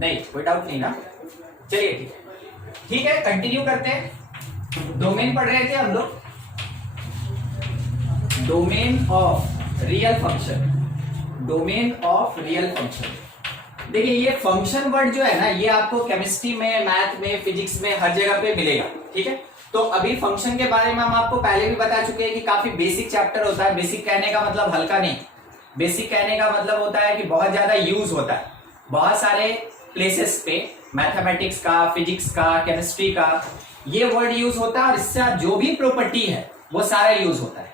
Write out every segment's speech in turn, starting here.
नहीं, कोई डाउट नहीं ना? चलिए ठीक है, ठीक है, कंटिन्यू करते हैं। डोमेन पढ़ रहे थे हम लोग, domain of real function, domain of real function. देखिए ये फंक्शन वर्ड जो है ना, ये आपको केमिस्ट्री में, मैथ में, फिजिक्स में हर जगह पे मिलेगा, ठीक है। तो अभी फंक्शन के बारे में हम आपको पहले भी बता चुके हैं कि काफी बेसिक चैप्टर होता है। बेसिक कहने का मतलब हल्का नहीं, बेसिक कहने का मतलब होता है कि बहुत ज्यादा यूज होता है बहुत सारे प्लेसेस पे, मैथमेटिक्स का, फिजिक्स का, केमिस्ट्री का, ये वर्ड यूज होता है और इससे जो भी प्रॉपर्टी है वो सारा यूज होता है।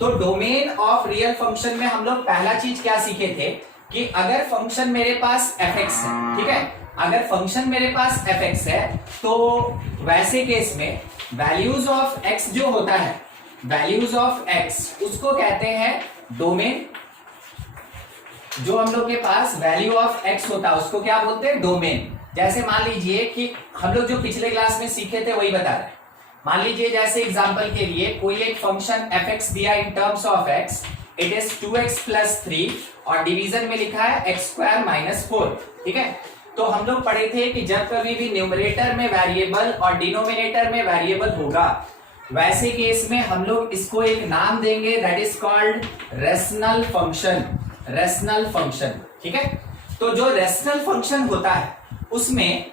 तो डोमेन ऑफ रियल फंक्शन में हम लोग पहला चीज क्या सीखे थे कि अगर फंक्शन मेरे पास fx है, ठीक है, अगर फंक्शन मेरे पास fx है तो वैसे केस में वैल्यूज ऑफ x जो होता है, वैल्यूज ऑफ x उसको कहते हैं डोमेन। जो हम लोग के पास वैल्यू ऑफ x होता है उसको क्या बोलते हैं? डोमेन। जैसे मान लीजिए कि हम लोग जो पिछले क्लास में सीखे थे वही बता रहे हैं। मान लीजिए जैसे एग्जांपल के लिए कोई एक फंक्शन fx दिया in terms of x, it is 2x plus 3 और डिवीजन में लिखा है x स्क्वायर माइनस 4, ठीक है। तो हम लोग पढ़े थे कि जब कभी भी न्यूमरेटर में वेरिएबल और डिनोमिनेटर में वेरिएबल होगा, वैसे केस में हम लोग इसको एक नाम देंगे, that is called rational function, rational function, ठीक है। तो जो रेशनल फंक्शन होता है उसमें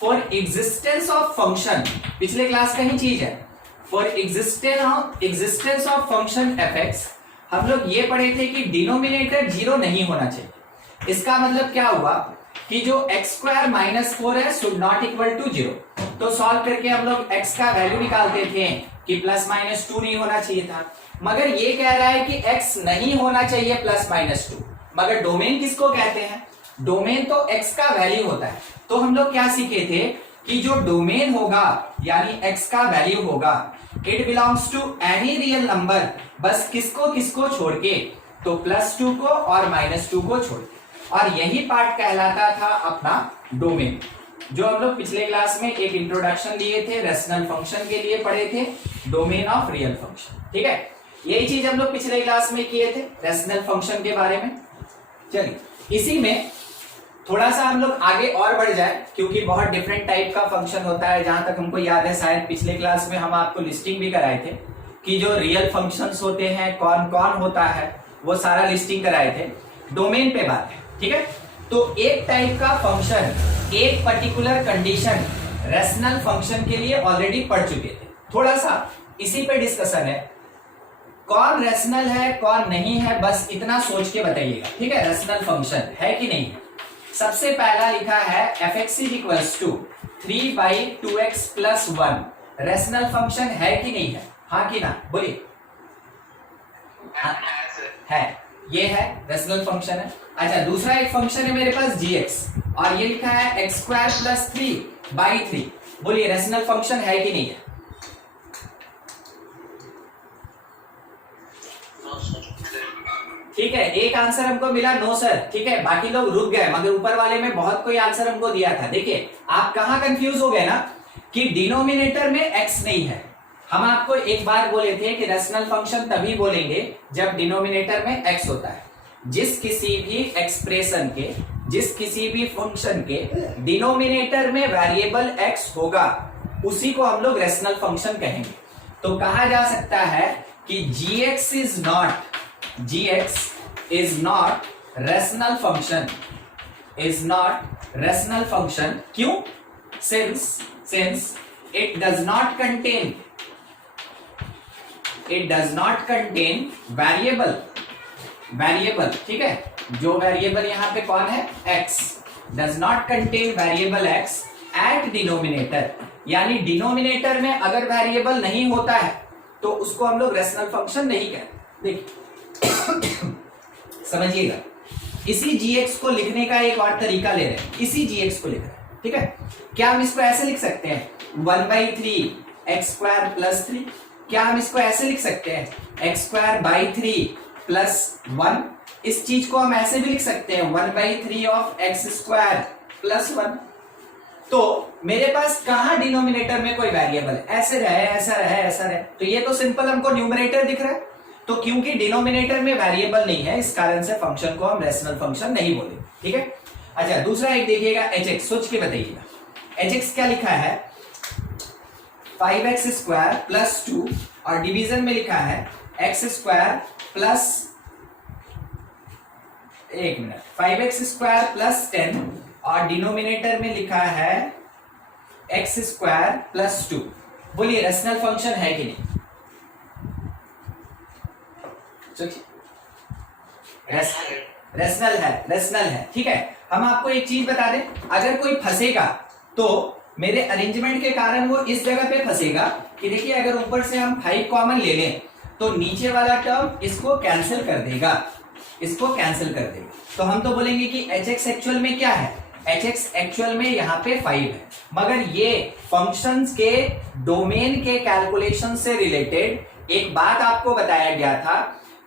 फॉर एग्जिस्टेंस ऑफ फंक्शन, पिछले क्लास का ही चीज है, for existence of function fx हम लोग ये पढ़े थे कि डिनोमिनेटर 0 नहीं होना चाहिए। इसका मतलब क्या हुआ कि जो x स्क्वायर माइनस 4 है शुड नॉट इक्वल टू 0। तो सॉल्व करके हम लोग x का वैल्यू निकालते थे कि प्लस माइनस 2 नहीं होना चाहिए था, मगर ये कह रहा है कि x नहीं होना चाहिए प्लस माइनस 2। मगर डोमेन किसको कहते हैं? डोमेन तो x का वैल्यू होता है। तो हम लोग क्या सीखे थे कि जो डोमेन होगा यानी x का वैल्यू होगा, it belongs to any real number, बस किसको किसको छोड़ के, तो +2 को और -2 को छोड़ के। और यही पार्ट कहलाता था अपना डोमेन, जो हम लोग पिछले क्लास में एक इंट्रोडक्शन लिए थे, रेशनल फंक्शन के लिए पढ़े थे, डोमेन ऑफ रियल फंक्शन, ठीक है। यही चीज हम लोग पिछले क्लास में किए थे रेशनल फंक्शन के बारे में। चलिए इसी में थोड़ा सा हम लोग आगे और बढ़ जाए, क्योंकि बहुत डिफरेंट टाइप का फंक्शन होता है। जहां तक हमको याद है शायद पिछले क्लास में हम आपको लिस्टिंग भी कराए थे कि जो रियल फंक्शंस होते हैं कौन कौन होता है, वो सारा लिस्टिंग कराए थे। डोमेन पे बात है, ठीक है। तो एक टाइप का फंक्शन, एक पर्टिकुलर कंडीशन रेशनल फंक्शन के लिए ऑलरेडी पढ़ चुके थे। थोड़ा सा इसी पे डिस्कशन है, कौन रेशनल है कौन नहीं है, बस इतना सोच के बताइएगा, ठीक है। रेशनल फंक्शन है कि नहीं है। सबसे पहला लिखा है fx is equals to 3/2x plus 1, rational function है कि नहीं है? हाँ कि ना, बोलिए। है, ये है रेशनल फंक्शन है। अच्छा, दूसरा एक फंक्शन है मेरे पास gx और ये लिखा है x स्क्वायर प्लस 3/3, बोलिए रेशनल फंक्शन है कि नहीं है? ठीक है, एक आंसर हमको मिला नो सर, ठीक है। बाकी लोग रुक गए, मगर ऊपर वाले में बहुत कोई आंसर हमको दिया था। देखिए आप कहां कंफ्यूज हो गए ना कि डिनोमिनेटर में x नहीं है। हम आपको एक बार बोले थे कि रेशनल फंक्शन तभी बोलेंगे जब डिनोमिनेटर में x होता है। जिस किसी भी एक्सप्रेशन के, जिस किसी भी फंक्शन के डिनोमिनेटर में वेरिएबल x होगा उसी को हम लोग रेशनल फंक्शन कहेंगे। तो कहा जा सकता है कि gx is not rational function, is not rational function. क्यों? Since it does not contain variable, ठीक है। जो वेरिएबल यहाँ पे कौन है? x, does not contain variable x at denominator, यानी डिनोमिनेटर में अगर वेरिएबल नहीं होता है तो उसको हम लोग रेशनल फंक्शन नहीं कहते। देखिए समझिएगा, इसी gx को लिखने का एक और तरीका ले रहे हैं, इसी gx को लिख रहे हैं, ठीक है। क्या हम इसको ऐसे लिख सकते हैं 1/3 x स्क्वायर प्लस 3? क्या हम इसको ऐसे लिख सकते हैं x स्क्वायर बाई 3 प्लस 1? इस चीज को हम ऐसे भी लिख सकते हैं 1/3 ऑफ x स्क्वायर प्लस 1। तो मेरे पास कहां डिनोमिनेटर में कोई वेरिएबल है, ऐसे रहे ऐसा रहे ऐसा रहे, तो ये तो सिंपल हमको न्यूमरेटर दिख रहा है। तो क्योंकि डिनोमिनेटर में वेरिएबल नहीं है, इस कारण से फंक्शन को हम रेशनल फंक्शन नहीं बोले, ठीक है। अच्छा दूसरा एक देखिएगा HX, सोच के बताइएगा HX क्या लिखा है 5x स्क्वायर प्लस 2 और डिवीजन में लिखा है x square plus 5x square plus 10 और डिनोमिनेटर में लिखा है x स्क्वायर प्लस 2। बोलिए रेशनल फंक्शन है कि नहीं? रेशनल है ठीक है। हम आपको एक चीज बता दें, अगर कोई फंसेगा तो मेरे अरेंजमेंट के कारण वो इस जगह पे फंसेगा कि देखिए अगर ऊपर से हम 5 कॉमन ले लें तो नीचे वाला टर्म इसको कैंसिल कर देगा, तो हम तो बोलेंगे कि HX एक्चुअल में क्या है, HX एक्चुअल में यहाँ पे 5 है। मगर ये फंक्शंस के डोमेन के कैलकुलेशन से रिलेटेड एक बात आपको बताया गया था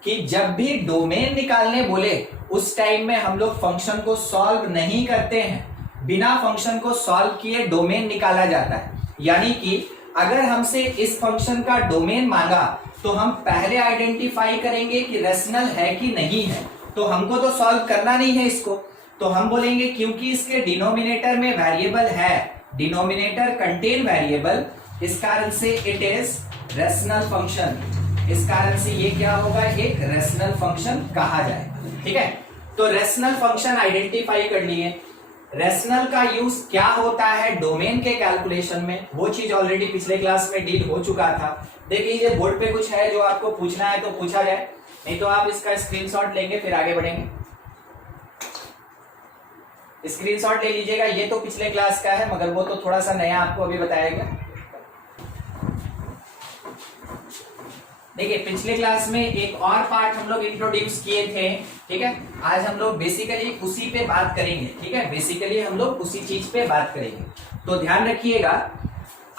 कि जब भी डोमेन निकालने बोले उस टाइम में हम लोग फंक्शन को सॉल्व नहीं करते हैं, बिना फंक्शन को सॉल्व किए डोमेन निकाला जाता है। यानी कि अगर हमसे इस फंक्शन का डोमेन मांगा तो हम पहले आइडेंटिफाई करेंगे कि रेशनल है कि नहीं है, तो हमको तो सॉल्व करना नहीं है इसको, तो हम बोलेंगे क्योंकि इसके डिनोमिनेटर में वेरिएबल है, डिनोमिनेटर कंटेन वेरिएबल, इस कारण से इट इज रेशनल फंक्शन, इस कारण से ये क्या होगा, एक रेशनल फंक्शन कहा जाएगा। ठीक है, तो रेशनल फंक्शन आइडेंटिफाई कर लिए। रेशनल का यूज क्या होता है डोमेन के कैलकुलेशन में, वो चीज ऑलरेडी पिछले क्लास में डील हो चुका था। देख लीजिए बोर्ड पे कुछ है जो आपको पूछना है तो पूछा जाए, नहीं तो आप इसका स्क्रीनशॉट लेंगे फिर आगे बढ़ेंगे। स्क्रीनशॉट ले लीजिएगा, ये तो पिछले क्लास का है मगर वो तो थोड़ा सा नया आपको अभी बताया गया। देखिए पिछले क्लास में एक और पार्ट हम लोग इंट्रोड्यूस किए थे, ठीक है। आज हम लोग बेसिकली उसी पे बात करेंगे, ठीक है, बेसिकली हम लोग उसी चीज पे बात करेंगे। तो ध्यान रखिएगा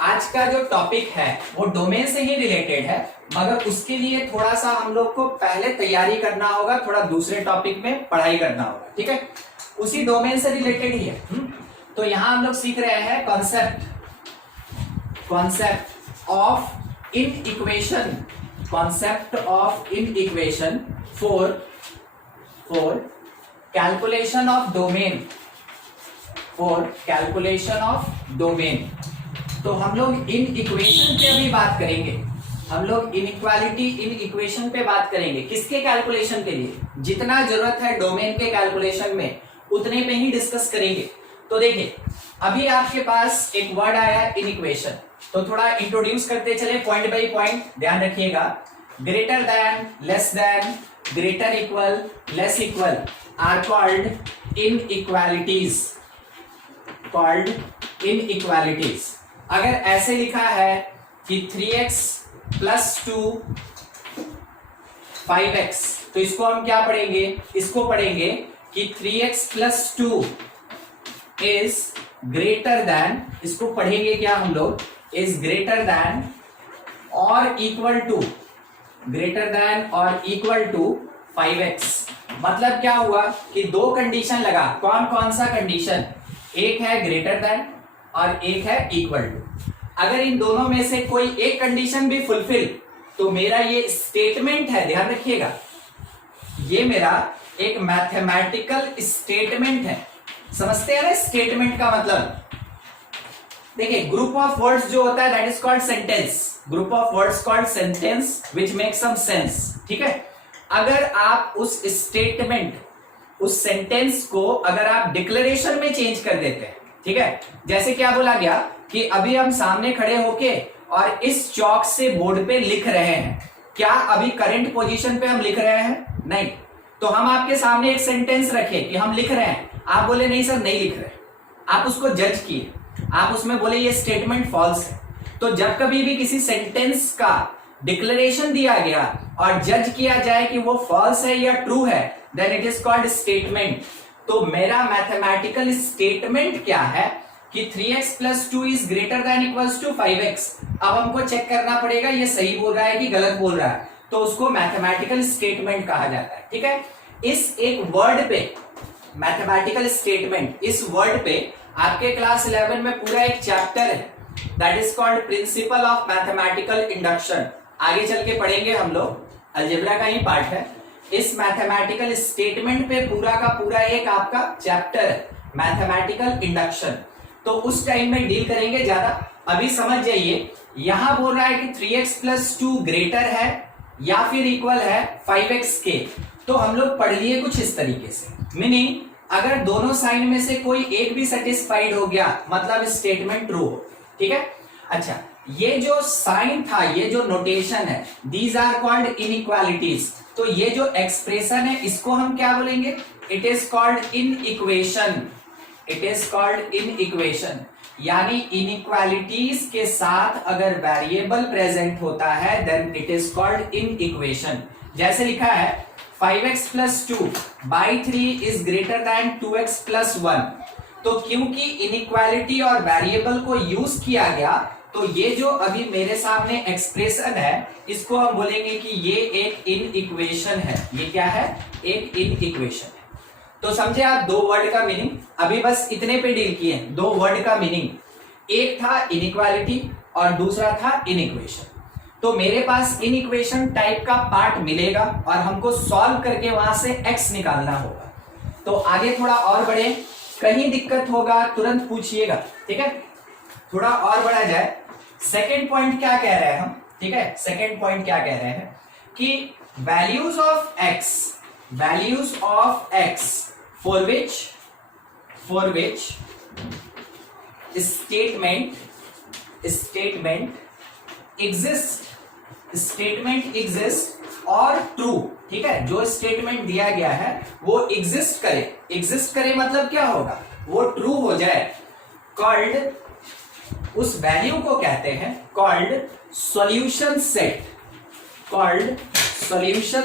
आज का जो टॉपिक है वो डोमेन से ही रिलेटेड है, मगर उसके लिए थोड़ा सा हम लोग को पहले तैयारी करना होगा, थोड़ा दूसरे टॉपिक में पढ़ाई करना होगा, ठीक है, उसी डोमेन से रिलेटेड ही है। तो यहां हम लोग सीख रहे हैं concept of in equation, concept of in equation for calculation of domain, तो हम लोग इन इक्वेशन पे अभी बात करेंगे, हम लोग इनइक्वालिटी इन इक्वेशन पे बात करेंगे। किसके कैलकुलेशन के लिए, जितना जरूरत है डोमेन के कैलकुलेशन में उतने पे ही डिस्कस करेंगे। तो देखिए अभी आपके पास एक वर्ड आया इन इक्वेशन, तो थोड़ा इंट्रोड्यूस करते चले पॉइंट बाय पॉइंट, ध्यान रखिएगा। Greater than, less than, greater equal, less equal are called inequalities. अगर ऐसे लिखा है कि 3x प्लस 2 5x, तो इसको हम क्या पढ़ेंगे, इसको पढ़ेंगे कि 3x plus 2 is greater then, इसको पढ़ेंगे क्या हम लोग, इज ग्रेटर देन और इक्वल टू, ग्रेटर देन और इक्वल टू 5x। मतलब क्या हुआ कि दो कंडीशन लगा, कौन कौन सा कंडीशन, एक है ग्रेटर देन और एक है इक्वल टू। अगर इन दोनों में से कोई एक कंडीशन भी फुलफिल, तो मेरा ये स्टेटमेंट है, ध्यान रखिएगा, ये मेरा एक मैथमेटिकल स्टेटमेंट है। समझते हैं ना स्टेटमेंट का मतलब? देखिए ग्रुप ऑफ वर्ड्स जो होता है that is called sentence, group of words called sentence which make some sense, ठीक है। अगर आप उस स्टेटमेंट, उस सेंटेंस को अगर आप डिक्लेरेशन में चेंज कर देते हैं, ठीक है, जैसे क्या बोला गया कि अभी हम सामने खड़े होके और इस चौक से बोर्ड पे लिख रहे हैं, क्या अभी करंट पोजीशन पे हम लिख रहे हैं? नहीं। तो हम आपके सामने एक सेंटेंस रखे कि हम लिख रहे हैं, आप बोले नहीं सर नहीं लिख रहे, आप उसको जज किए, आप उसमें बोले ये स्टेटमेंट फॉल्स है। तो जब कभी भी किसी सेंटेंस का डिक्लेरेशन दिया गया और जज किया जाए कि वो फॉल्स है या ट्रू है, then it is called statement. तो मेरा मैथमेटिकल स्टेटमेंट क्या है कि 3x plus 2 is greater than equals to 5x। अब हमको चेक करना पड़ेगा ये सही बोल रहा है कि गलत बोल रहा है, तो उसको मैथमेटिकल स्टेटमेंट कहा जाता है, ठीक है। इस एक वर्ड पे मैथमेटिकल स्टेटमेंट, इस वर्ड पे आपके क्लास 11 में पूरा एक चैप्टर है that is called principle of mathematical induction. आगे चल के पढ़ेंगे हम लोग, अलजेब्रा का ही पार्ट है। इस मैथमेटिकल स्टेटमेंट पे पूरा का पूरा एक आपका चैप्टर है, मैथमेटिकल इंडक्शन, तो उस टाइम में डील करेंगे ज्यादा। अभी समझ जाइए, यहां बोल रहा है कि 3x + 2 ग्रेटर है या फिर इक्वल है 5x के। तो हम लोग पढ़ लिए कुछ इस तरीके से, मीनिंग अगर दोनों साइन में से कोई एक भी सेटिस्फाइड हो गया मतलब स्टेटमेंट ट्रू हो। ठीक है, अच्छा ये जो साइन था, ये जो नोटेशन है, दीज आर कॉल्ड इनइक्वालिटीज। तो ये जो एक्सप्रेशन है इसको हम क्या बोलेंगे? It is called inequation. It is called inequation, यानी इनइक्वालिटीज के साथ अगर वेरिएबल प्रेजेंट होता है then it is called inequation. जैसे लिखा है 5x + 2 by 3 is greater then 2x + 1। तो क्योंकि इनइक्वालिटी और वेरिएबल को यूज किया गया, तो ये जो अभी मेरे सामने एक्सप्रेशन है इसको हम बोलेंगे कि ये एक इनइक्वेशन है। ये क्या है? एक इनइक्वेशन है। तो समझे आप दो वर्ड का मीनिंग, अभी बस इतने पे डील किए, दो वर्ड का मीनिंग, एक था इनइक्वालिटी और दूसरा था इनइक्वेशन। तो मेरे पास इनइक्वेशन टाइप का पार्ट मिलेगा और हमको सॉल्व करके वहां से x निकालना होगा। तो आगे थोड़ा और बढ़े, कहीं दिक्कत होगा तुरंत पूछिएगा, ठीक है? थोड़ा और बढ़ा जाए। सेकेंड पॉइंट क्या कह रहे हैं हम, ठीक है? सेकेंड पॉइंट क्या कह रहे हैं कि values of x for which statement exist और ट्रू। ठीक है, जो स्टेटमेंट दिया गया है वो एग्जिस्ट करे मतलब क्या होगा? वो ट्रू हो जाए, कॉल्ड, उस वैल्यू को कहते हैं कॉल्ड सॉल्यूशन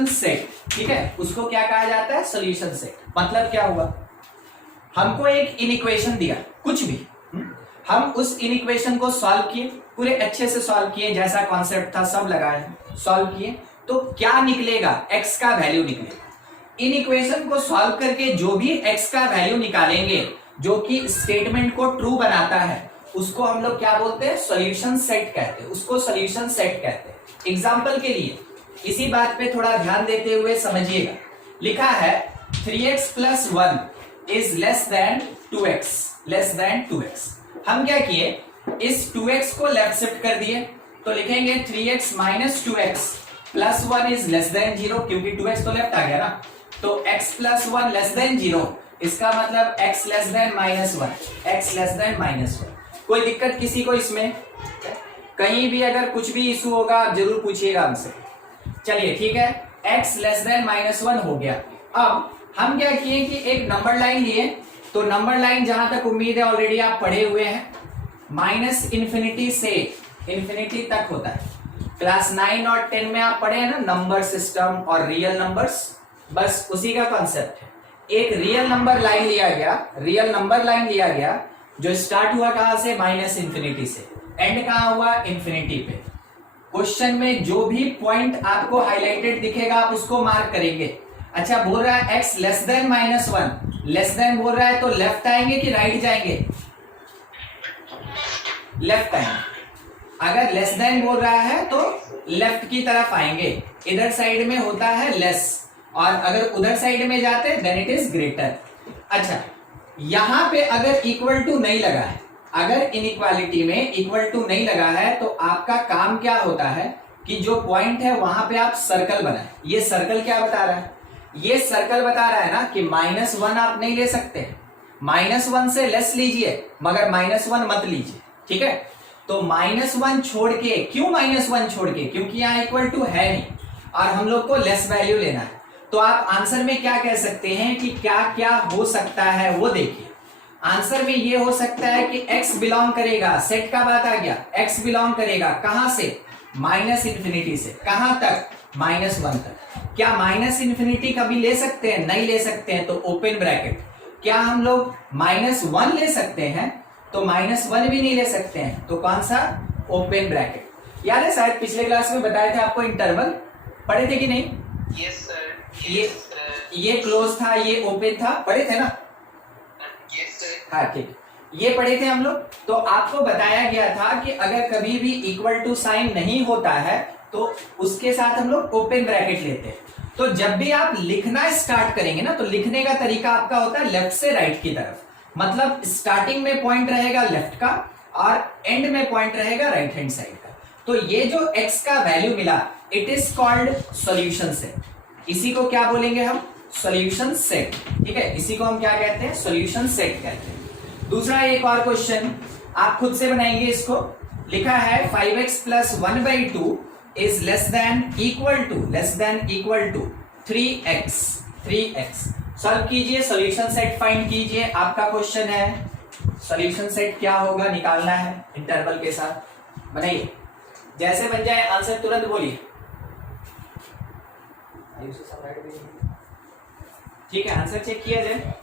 सेट। ठीक है, उसको क्या कहा जाता है? Solution set. मतलब क्या हुआ? हमको एक इनइक्वेशन दिया, कुछ भी, हम उस इनइक्वेशन को सॉल्व किए, पूरे अच्छे से सॉल्व किए, जैसा कॉन्सेप्ट था सब लगाए, सॉल्व किए, तो क्या निकलेगा? x का वैल्यू निकलेगा। इनइक्वेशन को सॉल्व करके जो भी x का वैल्यू निकालेंगे जो कि स्टेटमेंट को ट्रू बनाता है, उसको हम लोग क्या बोलते हैं? सॉल्यूशन सेट कहते हैं, उसको सॉल्यूशन सेट कहते हैं। एग्जांपल के लिए इसी बात पे थोड़ा ध्यान देते हुए समझिएगा। लिखा है 3x + 1 is less then 2x। हम क्या किए? इस 2x को लेफ्ट शिफ्ट कर दिए, तो लिखेंगे 3x - 2x + 1 is less than 0, क्योंकि 2x तो लेफ्ट आ गया ना। तो x + 1 लेस देन 0, इसका मतलब x लेस देन -1। कोई दिक्कत किसी को इसमें? कहीं भी अगर कुछ भी इशू होगा आप जरूर पूछिएगा हमसे। चलिए ठीक है, x लेस देन -1 हो गया। अब हम क्या किए कि एक नंबर लाइन लिए, तो नंबर लाइन जहां तक उम्मीद है ऑलरेडी आप पढ़े हुए हैं, -∞ से इन्फिनिटी तक होता है। क्लास 9 और 10 में आप पढ़े हैं ना नंबर सिस्टम और रियल नंबर्स, बस उसी का कॉन्सेप्ट है। एक रियल नंबर लाइन लिया गया जो स्टार्ट हुआ कहां से? -∞ से, एंड कहां हुआ? इन्फिनिटी पे। क्वेश्चन में जो भी पॉइंट आपको हाईलाइटेड दिखेगा आप उसको मार्क करेंगे। अच्छा, बोल रहा है x less than -1, less then बोल रहा है तो लेफ्ट आएंगे कि राइट जाएंगे? लेफ्ट आएंगे। अगर लेस देन बोल रहा है तो लेफ्ट की तरफ आएंगे, इधर साइड में होता है लेस, और अगर उधर साइड में जाते देन इट इज ग्रेटर। अच्छा, यहां पे अगर इक्वल टू नहीं लगा है, अगर इनइक्वालिटी में इक्वल टू नहीं लगा है, तो आपका काम क्या होता है कि जो पॉइंट है वहां पे आप सर्कल बनाए। ये सर्कल क्या बता रहा है? ये सर्कल बता रहा है ना कि -1 आप नहीं ले सकते, -1 से लेस लीजिए मगर -1 मत लीजिए। ठीक है, तो -1 छोड़ के, क्यों -1 छोड़ के? क्योंकि यहाँ इक्वल टू है नहीं और हम लोग को लेस वैल्यू लेना है। तो आप आंसर में क्या कह सकते हैं कि क्या क्या हो सकता है वो देखिए। आंसर में ये हो सकता है कि x बिलोंग करेगा, सेट का बात आ गया, x बिलोंग करेगा कहां से? -∞ से, कहां तक? -1 तक। क्या -∞ कभी ले सकते हैं? नहीं ले सकते हैं, तो ओपन ब्रैकेट। क्या हम लोग -1 ले सकते हैं? तो -1 भी नहीं ले सकते हैं, तो कौन सा? Open bracket. याद है शायद पिछले क्लास में बताए थे आपको, इंटरवल पढ़े थे कि नहीं? Yes sir. ये क्लोज था, ये ओपन था, पढ़े थे ना? Yes sir. हाँ ठीक, ये पढ़े थे हम लोग। तो आपको बताया गया था कि अगर कभी भी इक्वल टू साइन नहीं होता है तो उसके साथ हम लोग ओपन ब्रैकेट लेते हैं। तो जब भी आप लिखना स्टार्ट करेंगे ना, तो लिखने का तरीका आपका होता है लेफ्ट से राइट की तरफ। मतलब स्टार्टिंग में पॉइंट रहेगा लेफ्ट का और एंड में पॉइंट रहेगा राइट हैंड साइड का। तो ये जो x का वैल्यू मिला, it is called solution set. इसी को क्या बोलेंगे हम? Solution set. ठीक है, इसी को हम क्या कहते हैं? सॉल्यूशन सेट कहते हैं। दूसरा एक और क्वेश्चन आप खुद से बनाएंगे। इसको लिखा है 5x + 1/2 is less than equal to 3x। Solve कीजिए, सॉल्यूशन सेट फाइंड कीजिए। आपका क्वेश्चन है सॉल्यूशन सेट क्या होगा निकालना है इंटरवल के साथ। बनाइए, जैसे बन जाए आंसर तुरंत बोलिए। ठीक है, आंसर चेक किया जाए।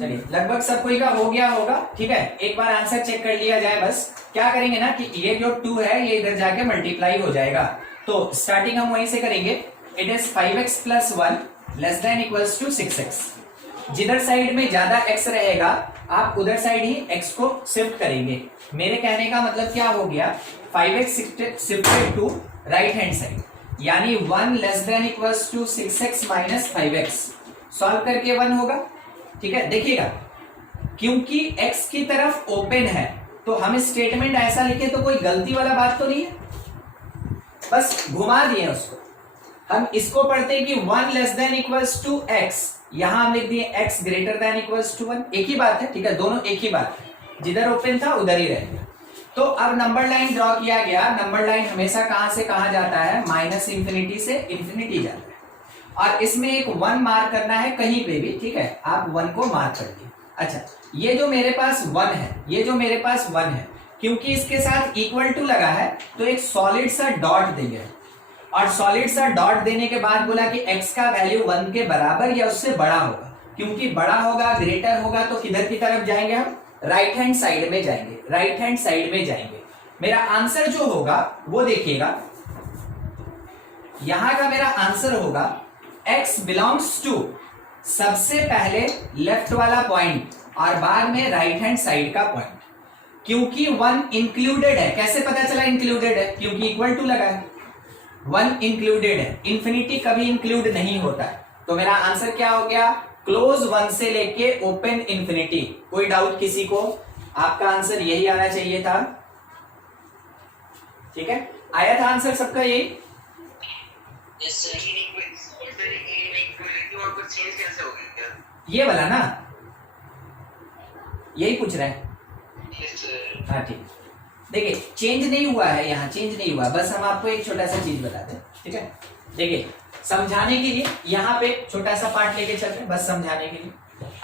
चलिए, लगभग सब कोई का हो गया होगा। ठीक है, एक बार आंसर चेक कर लिया जाए। बस क्या करेंगे ना कि ये जो 2 है ये इधर जाके मल्टीप्लाई हो जाएगा। तो स्टार्टिंग हम वहीं से करेंगे। It is 5x + 1 less than equals to 6x। जिधर साइड में ज्यादा x रहेगा आप उधर साइड ही x को शिफ्ट करेंगे। मेरे कहने का मतलब क्या हो गया? 5x shifted to right hand side, यानी 1 less than equals to 6x - 5x। Solve करके 1 होगा। ठीक है, देखिएगा क्योंकि x की तरफ ओपन है तो हम स्टेटमेंट ऐसा लिखे तो कोई गलती वाला बात तो नहीं है, बस घुमा दिए उसको। हम इसको पढ़ते हैं कि 1 less than equals to x, यहां हम लिख दिए x greater than equals to 1। एक ही बात है। ठीक है, दोनों एक ही बात है, जिधर ओपन था उधर ही रहेगा। तो अब नंबर लाइन ड्रॉ किया गया। नंबर लाइन हमेशा कहां से कहां जाता है? -इंफिनिटी से इंफिनिटी जाता है। और इसमें एक 1 मार्क करना है कहीं पे भी। ठीक है, आप 1 को मार्क कर दिए। अच्छा, ये जो मेरे पास 1 है, क्योंकि इसके साथ इक्वल टू लगा है तो एक सॉलिड सा डॉट देंगे। और सॉलिड सा डॉट देने के बाद बोला कि x का वैल्यू 1 के बराबर या उससे बड़ा होगा। क्योंकि बड़ा होगा, ग्रेटर होगा, तो किधर की तरफ जाएंगे हम? राइट हैंड साइड में जाएंगे। मेरा आंसर जो होगा वो देखिएगा, यहां का मेरा आंसर होगा x बिलोंग्स टू सबसे पहले लेफ्ट वाला पॉइंट और बाद में राइट हैंड साइड का पॉइंट। क्योंकि 1 इंक्लूडेड है। कैसे पता चला इंक्लूडेड है? क्योंकि इक्वल टू लगा है। 1 इंक्लूडेड है, इंफिनिटी कभी इंक्लूड नहीं होता है। तो मेरा आंसर क्या हो गया? क्लोज 1 से लेके ओपन इंफिनिटी। कोई डाउट किसी को? आपका आंसर यही आना चाहिए था। ठीक है, आया था आंसर सबका यही? Yes sir. इनइक्वालिटी और कुछ चेंज कैसे हो गया? ये वाला ना, यही पूछ रहे हैं। Yes sir. हाँ ठीक, देखिए चेंज नहीं हुआ है, यहाँ चेंज नहीं हुआ। बस हम आपको एक छोटा सा चीज बताते हैं। ठीक है, देखिए समझाने के लिए यहाँ पे छोटा सा पार्ट लेके चलते हैं, बस समझाने के लिए।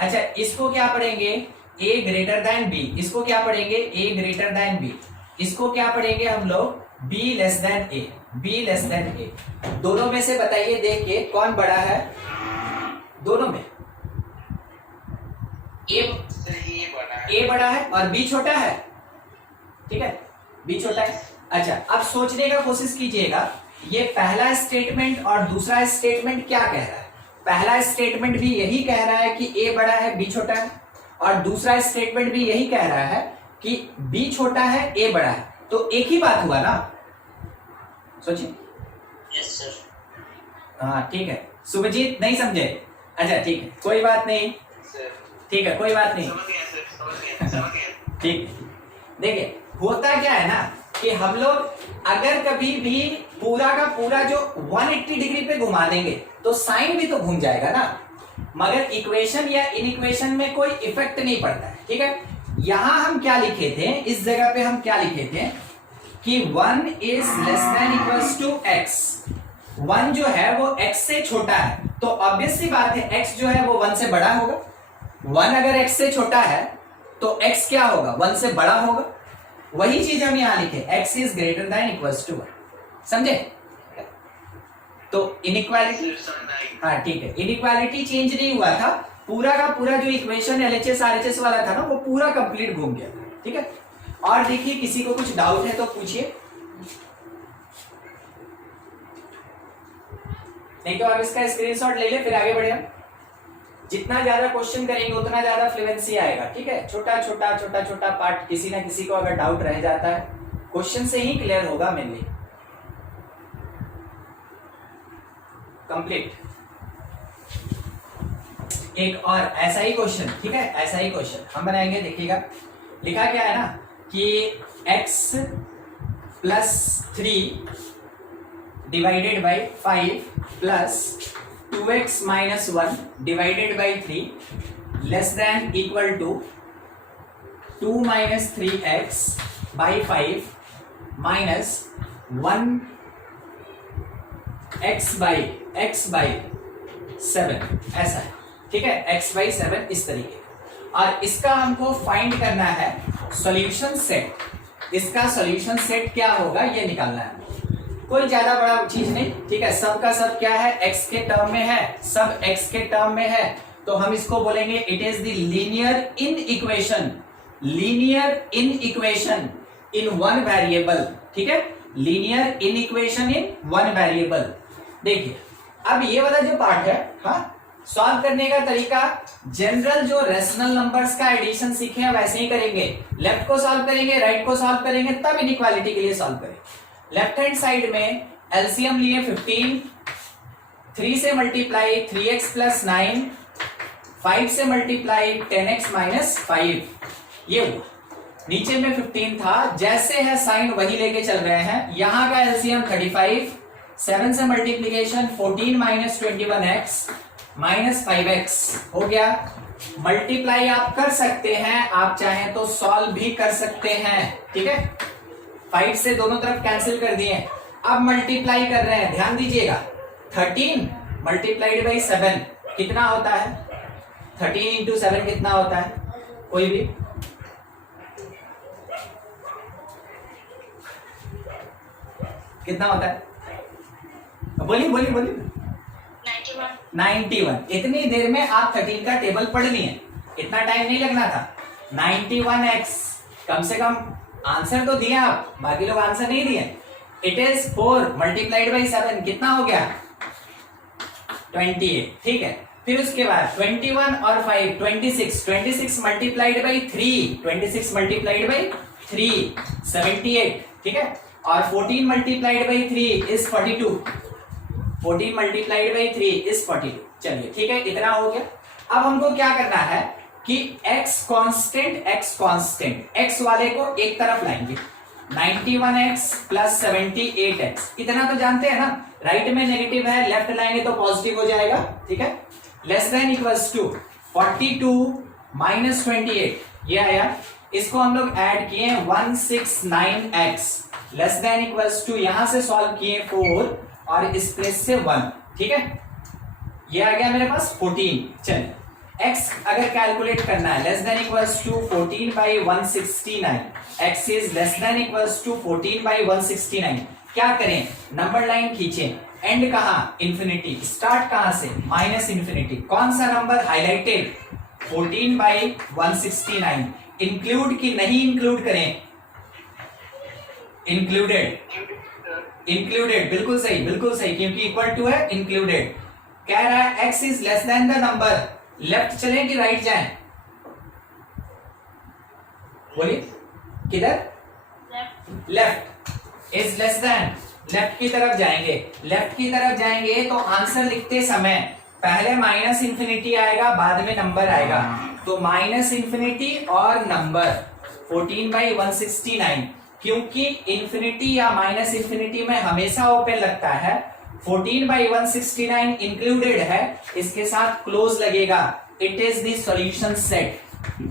अच्छा, इसको क्या पढ़ेंगे? a greater then b। इसको क्या पढ़ेंगे? a greater then b। इसको क्या पढ़ेंगे हम लोग? b less than a। दोनों में से बताइए देख के कौन बड़ा है दोनों में? a बड़ा है और b छोटा है। ठीक है, b छोटा है। अच्छा, अब सोचने का कोशिश कीजिएगा, ये पहला स्टेटमेंट और दूसरा स्टेटमेंट क्या कह रहा है? पहला स्टेटमेंट भी यही कह रहा है कि a बड़ा है b छोटा है, और दूसरा स्टेटमेंट भी यही कह रहा है कि b छोटा है a बड़ा है। तो एक ही बात हुआ ना? सोचिए। Yes sir. हाँ ठीक है, सुभजीत नहीं समझे? अच्छा ठीक है, कोई बात नहीं। ठीक है, कोई बात नहीं। समझ गया। ठीक, देखिए होता क्या है ना कि हम लोग अगर कभी भी पूरा का पूरा जो 180 डिग्री पे घुमा देंगे तो साइन भी तो घूम जाएगा ना, मगर इक्वेशन या इनइक्वेशन में कोई इफेक्ट नहीं पड़ता है। ठीक है, यहां हम क्या लिखे थे? इस जगह पे हम क्या लिखे थे कि 1 is less than equals to x। 1 जो है वो x से छोटा है, तो ऑब्वियस सी बात है x जो है वो 1 से बड़ा होगा। 1 अगर x से छोटा है तो x क्या होगा? 1 से बड़ा होगा। वही चीज हम यहां लिखे, x is greater than equals to 1। समझे? तो इनइक्वालिटी, हाँ ठीक है, इनइक्वालिटी चेंज नहीं हुआ था। पूरा का पूरा जो इक्वेशन LHS RHS वाला था ना, वो पूरा कंप्लीट घूम गया था। ठीक है, और देखिए किसी को कुछ डाउट है तो पूछिए, नहीं तो आप इसका स्क्रीनशॉट ले ले, फिर आगे बढ़े हम। जितना ज्यादा क्वेश्चन करेंगे उतना ज्यादा फ्लुएंसी आएगा। ठीक है, छोटा छोटा पार्ट किसी ना किसी को अगर डाउट रह जाता है, क्वेश्चन से ही क्लियर होगा मेनली। कंप्लीट। एक और ऐसा ही क्वेश्चन, ठीक है, ऐसा ही क्वेश्चन हम बनाएंगे, देखिएगा लिखा क्या है ना कि x plus 3 divided by 5 plus 2x minus 1 divided by 3 less than equal to 2 minus 3x by 5 minus 1 x by 7, ऐसा है, ठीक है, x बाई 7 इस तरीके। और इसका हमको फाइंड करना है सॉल्यूशन सेट। इसका सॉल्यूशन सेट क्या होगा ये निकालना है, कोई ज्यादा बड़ा चीज नहीं, ठीक है, सब का सब क्या है, x के टर्म में है, सब x के टर्म में है, तो हम इसको बोलेंगे it is the linear in equation, linear in equation in one variable, ठीक है, linear in equation in one variable. देखिए अब ये वाला जो पार्ट है, हाँ, सॉल्व करने का तरीका जनरल जो रेशनल नंबर्स का एडिशन सीखे हैं वैसे ही करेंगे। लेफ्ट को सॉल्व करेंगे, राइट को सॉल्व करेंगे, तब इनइक्वालिटी के लिए सॉल्व करेंगे। लेफ्ट हैंड साइड में एलसीएम लिए 15, 3 से मल्टीप्लाई 3x प्लस 9, 5 से मल्टीप्लाई 10x माइनस 5, ये हुआ। नीचे में 15 था, जैसे है साइन वही लेके चल रहे हैं। यहां का एलसीएम 35, 7 से multiplication 14 minus 21x minus 5x हो गया। मल्टीप्लाई आप कर सकते हैं, आप चाहें तो सॉल्व भी कर सकते हैं, ठीक है, 5 से दोनों तरफ कैंसिल कर दिए। अब मल्टीप्लाई कर रहे हैं, ध्यान दीजिएगा, 13 मल्टीप्लाइड बाई 7 कितना होता है, 13 इंटू 7 कितना होता है, कोई भी कितना होता है, बोलिए बोलिए बोलिए। 91। इतनी देर में आप 13 का टेबल पढ़ लिए, इतना टाइम नहीं लगना था। 91x, कम से कम आंसर तो दिया आप, बाकी लोग आंसर नहीं दिए। इट इज 4 मल्टीप्लाइड बाई 7 कितना हो गया, 28, ठीक है। फिर उसके बाद 21 और 5 26 मल्टीप्लाइड बाई 3, 26 मल्टीप्लाइड बाई 3 78, ठीक है। और 14 multiplied by 3 is 42, 14 multiplied by 3 is 42। चलिए ठीक है, इतना हो गया। अब हमको क्या करना है कि x कांस्टेंट, x वाले को एक तरफ लाएंगे, 91x प्लस 78x, इतना तो जानते हैं ना, राइट में नेगेटिव है, लेफ्ट लाएंगे तो पॉजिटिव हो जाएगा, ठीक है। Less than equals to 42 minus 28, ये आया। इसको हम लोग ऐड किए 169x, less than equals to, यहां से सॉल्व किए 4 और इस प्लेस से 1, ठीक है। ये आ गया मेरे पास 14। चलिए x अगर कैलकुलेट करना है, less than equals to 14 by 169, x is less than equals to 14 by 169। क्या करें, नंबर लाइन खींचे, एंड कहां, इंफिनिटी, स्टार्ट कहां से, माइनस इंफिनिटी। कौन सा नंबर हाईलाइटेड, 14 बाई 169। इंक्लूड की नहीं इंक्लूड करें, इंक्लूडेड, इंक्लूडेड, बिल्कुल सही, क्योंकि इक्वल टू है, इंक्लूडेड। कह रहा है x is less then the number, left चलें कि राइट जाएं, बोलिए, किधर, left is less then, left की तरफ जाएंगे। लेफ्ट की तरफ जाएंगे तो आंसर लिखते समय पहले माइनस इंफिनिटी आएगा, बाद में नंबर आएगा, तो माइनस इंफिनिटी और नंबर 14 बाई 169, क्योंकि इंफिनिटी या माइनस इंफिनिटी में हमेशा ओपन लगता है, 14 बाई 169 इंक्लूडेड है, इसके साथ क्लोज लगेगा। It is the solution set.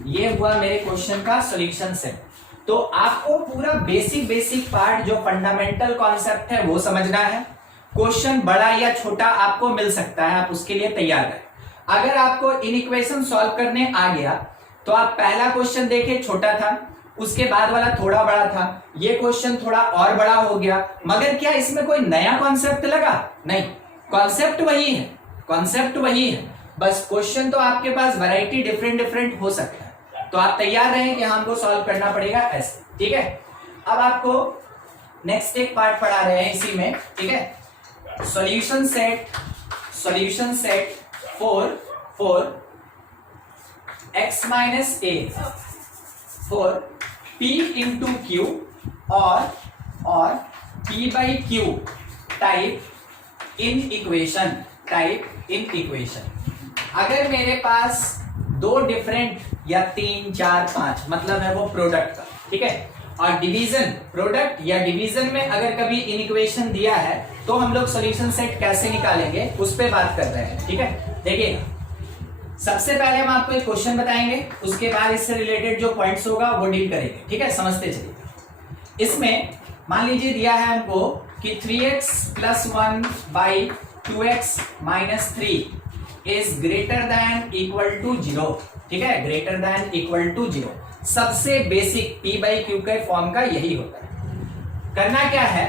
ये हुआ मेरे क्वेश्चन का सॉल्यूशन सेट। तो आपको पूरा बेसिक पार्ट जो फंडामेंटल कॉन्सेप्ट है वो समझना है। क्वेश्चन बड़ा या छोटा आपको मिल सकता है, आप उसके लिए तैयार रहें। अगर आपको इनइक्वेशन सॉल्व करने आ गया तो आप पहला क्वेश्चन देखे, छोटा था, उसके बाद वाला थोड़ा बड़ा था, ये क्वेश्चन थोड़ा और बड़ा हो गया, मगर क्या इसमें कोई नया कॉन्सेप्ट लगा, नहीं, कॉन्सेप्ट वही है, कॉन्सेप्ट वही है, बस क्वेश्चन तो आपके पास वैरायटी डिफरेंट हो सकता है। तो आप तैयार रहें कि हमको सॉल्व करना पड़ेगा ऐसे, ठीक है। अब आपको नेक्स्ट एक पार्ट पढ़ा रहे हैं इसी में, ठीक है। Solution set for x minus a for p into Q और p by Q type in equation, अगर मेरे पास दो डिफरेंट या 3 4 5 मतलब है वो प्रोडक्ट का, ठीक है, और डिवीजन प्रोडक्ट या डिवीजन में अगर कभी इनइक्वेशन दिया है तो हम लोग सॉल्यूशन सेट कैसे निकालेंगे उस पे बात कर रहे हैं, ठीक है। देखिएगा, सबसे पहले हम आपको एक क्वेश्चन बताएंगे, उसके बाद इससे रिलेटेड जो पॉइंट्स होगा वो डील करेंगे, ठीक है, समझते चलिए। इसमें मान लीजिए दिया है हमको कि 3x + 1 / 2x - 3 is greater than equal to 0, ठीक है, ग्रेटर दैन इक्वल टू 0। सबसे बेसिक p/q के फॉर्म का यही होता है। करना क्या है,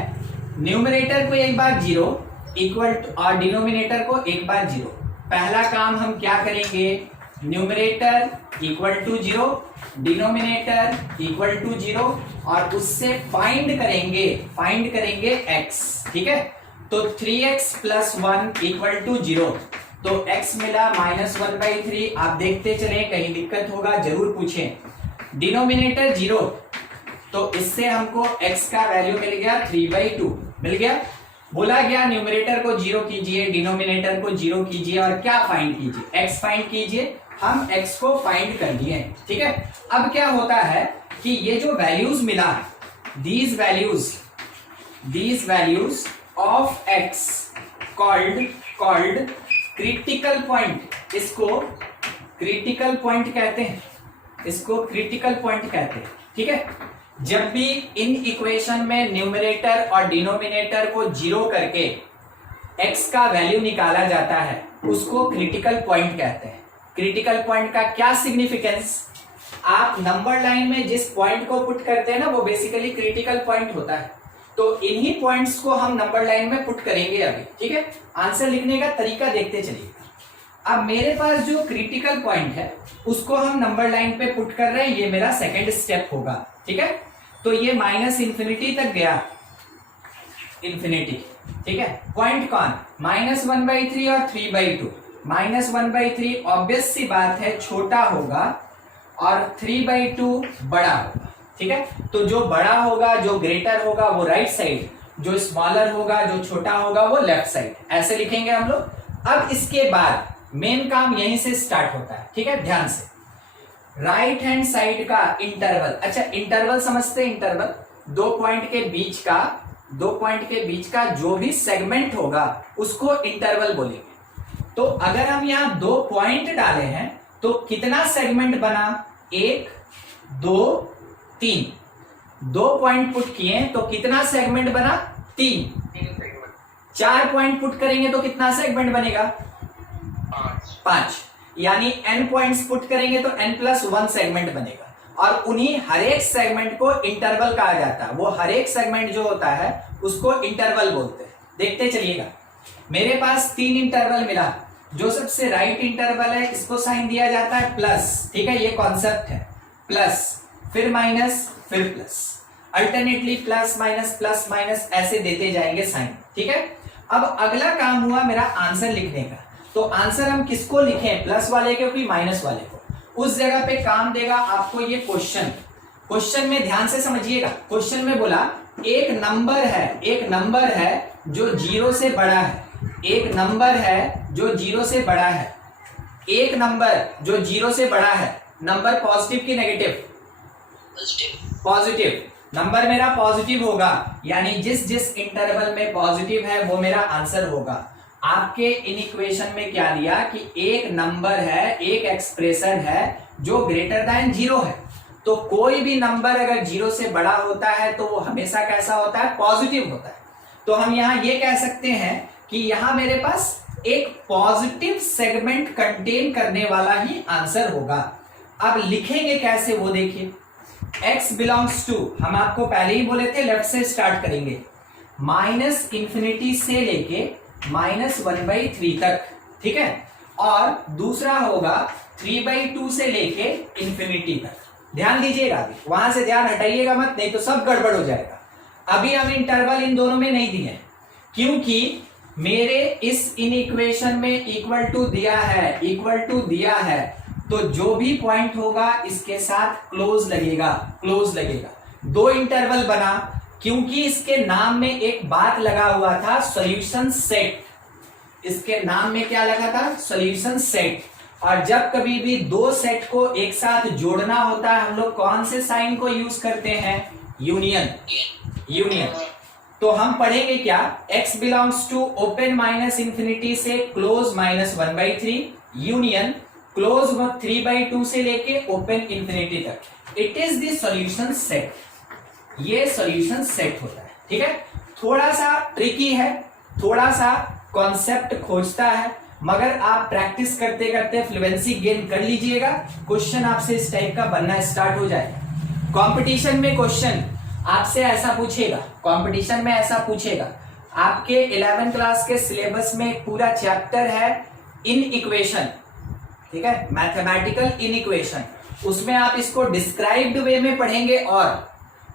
न्यूमरेटर को एक बार 0 इक्वल टू और डिनोमिनेटर को एक बार 0। पहला काम हम क्या करेंगे, numerator equal to 0, denominator equal to 0 और उससे फाइंड करेंगे x, ठीक है। तो 3x + 1 = 0, तो x मिला -1/3। आप देखते चले, कहीं दिक्कत होगा जरूर पूछें। डिनोमिनेटर 0, तो इससे हमको x का वैल्यू मिल गया 3/2 मिल गया। बोला गया न्यूमरेटर को 0 कीजिए, डिनोमिनेटर को 0 कीजिए और क्या फाइंड कीजिए, x फाइंड कीजिए। हम x को फाइंड कर लिए, ठीक है। अब क्या होता है कि ये जो वैल्यूज मिला है, these values of x called critical point, इसको क्रिटिकल पॉइंट कहते हैं, ठीक है। जब भी इन इक्वेशन में न्यूमरेटर और डिनोमिनेटर को 0 करके x का वैल्यू निकाला जाता है उसको क्रिटिकल पॉइंट कहते हैं। क्रिटिकल पॉइंट का क्या सिग्निफिकेंस, आप नंबर लाइन में जिस पॉइंट को पुट करते हैं ना वो बेसिकली क्रिटिकल पॉइंट होता है। तो इन्हीं पॉइंट्स को हम नंबर लाइन में पुट करेंगे अभी, ठीक है। आंसर लिखने का तरीका देखते चलिए। अब मेरे पास जो क्रिटिकल पॉइंट है उसको हम नंबर लाइन पे पुट कर रहे हैं, ये मेरा सेकंड स्टेप होगा, ठीक है। तो ये -∞ तक गया, इन्फिनिटी, ठीक है। पॉइंट कौन, -1/3 और 3/2। -1/3 ऑब्वियस सी बात है छोटा होगा और 3/2 बड़ा होगा, ठीक है। तो जो बड़ा होगा, जो ग्रेटर होगा वो राइट साइड, जो स्मॉलर होगा, जो छोटा होगा वो लेफ्ट साइड, ऐसे लिखेंगे हम लोग। अब इसके बाद मेन काम यहीं से स्टार्ट होता है, ठीक है, ध्यान से। राइट हैंड साइड का इंटरवल, अच्छा इंटरवल समझते हैं, इंटरवल दो पॉइंट के बीच का जो भी सेगमेंट होगा उसको इंटरवल बोलेंगे। तो अगर हम यहाँ 2 पॉइंट डाले हैं तो कितना सेगमेंट बना, 1 2 3, 2 पॉइंट पुट किए तो कितना सेगमेंट बना, 3। 4 पॉइंट पुट करेंगे तो कितना सेगमेंट बनेगा, 5। यानी n पॉइंट्स पुट करेंगे तो n+1 सेगमेंट बनेगा। और उन्हीं हर एक सेगमेंट को इंटरवल कहा जाता है। वो हर एक सेगमेंट जो होता है उसको इंटरवल बोलते हैं। देखते चलिएगा, मेरे पास 3 इंटरवल मिला। जो सबसे राइट इंटरवल है इसको साइन दिया जाता है प्लस, ठीक है, ये कॉन्सेप्ट है। प्लस, फिर माइनस, फिर प्लस, अल्टरनेटली प्लस माइनस ऐसे देते जाएंगे साइन, ठीक है। अब अगला काम हुआ मेरा आंसर लिखने का। तो आंसर हम किसको लिखें, प्लस वाले को कि माइनस वाले को। उस जगह पे काम देगा आपको ये क्वेश्चन में ध्यान से समझिएगा। क्वेश्चन में बोला एक नंबर है जो 0 से बड़ा है, एक नंबर है जो 0 से बड़ा है, एक नंबर जो 0 से बड़ा है। नंबर पॉजिटिव की नेगेटिव, पॉजिटिव। नंबर मेरा पॉजिटिव होगा, यानी जिस इंटरवल में पॉजिटिव है वो मेरा आंसर होगा। आपके इन इक्वेशन में क्या दिया कि एक नंबर है, एक एक्सप्रेशन है जो ग्रेटर दैन 0 है। तो कोई भी नंबर अगर 0 से बड़ा होता है तो वो हमेशा कैसा होता है, पॉजिटिव होता है। तो हम यहाँ ये कह सकते हैं कि यहाँ मेरे पास एक पॉजिटिव सेगमेंट कंटेन करने वाला ही आंसर होगा। अब लिखेंगे कैसे वो देखिए। x बिलोंग्स टू, हम आपको पहले ही बोले थे लेफ्ट से स्टार्ट करेंगे, -∞ से लेके -1/3 तक, ठीक है। और दूसरा होगा 3/2 से लेके इन्फिनिटी तक। ध्यान दीजिएगा, अभी वहां से ध्यान हटाइएगा मत, नहीं तो सब गड़बड़ हो जाएगा। अभी हम इंटरवल इन दोनों में नहीं दिए क्योंकि मेरे इस इन इक्वेशन में इक्वल टू दिया है, तो जो भी पॉइंट होगा इसके साथ क्लोज लगेगा। 2 इंटरवल बना क्योंकि इसके नाम में एक बात लगा हुआ था, सॉल्यूशन सेट। इसके नाम में क्या लगा था, सॉल्यूशन सेट। और जब कभी भी दो सेट को एक साथ जोड़ना होता है हम लोग कौन से साइन को यूज करते हैं, यूनियन। यूनियन तो हम पढ़ेंगे क्या, x belongs to open minus infinity से क्लोज माइनस 1/3, यूनियन क्लोज 3/2 से लेके ओपन इंफिनिटी तक। It is the solution set, ये सॉल्यूशन सेट होता है। ठीक है, थोड़ा सा ट्रिकी है, थोड़ा सा कॉन्सेप्ट खोजता है, मगर आप प्रैक्टिस करते करते फ्लुएंसी गेन कर लीजिएगा, क्वेश्चन आपसे इस टाइप का बनना स्टार्ट हो जाएगा। कंपटीशन में क्वेश्चन आपसे ऐसा पूछेगा, कंपटीशन में ऐसा पूछेगा, आपके 11th क्लास के सिलेबस में एक पूरा चैप्टर है इन इक्वेशन, ठीक है, मैथमेटिकल इन इक्वेशन, उसमें आप इसको डिस्क्राइब्ड वे में पढ़ेंगे। और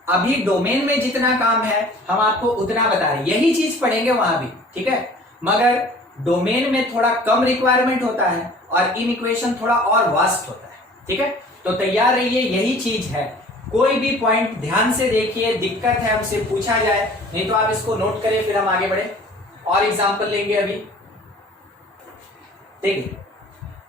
अभी डोमेन में जितना काम है हम आपको उतना बता रहे हैं, यही चीज पढ़ेंगे वहां भी, ठीक है, मगर डोमेन में थोड़ा कम रिक्वायरमेंट होता है और इन इक्वेशन थोड़ा और वास्ट होता है। ठीक है, तो तैयार रहिए, यही चीज है। कोई भी पॉइंट ध्यान से देखिए, दिक्कत है हमसे पूछा जाए, नहीं तो आप इसको नोट करें, फिर हम आगे बढ़े और एग्जांपल लेंगे। अभी देखिए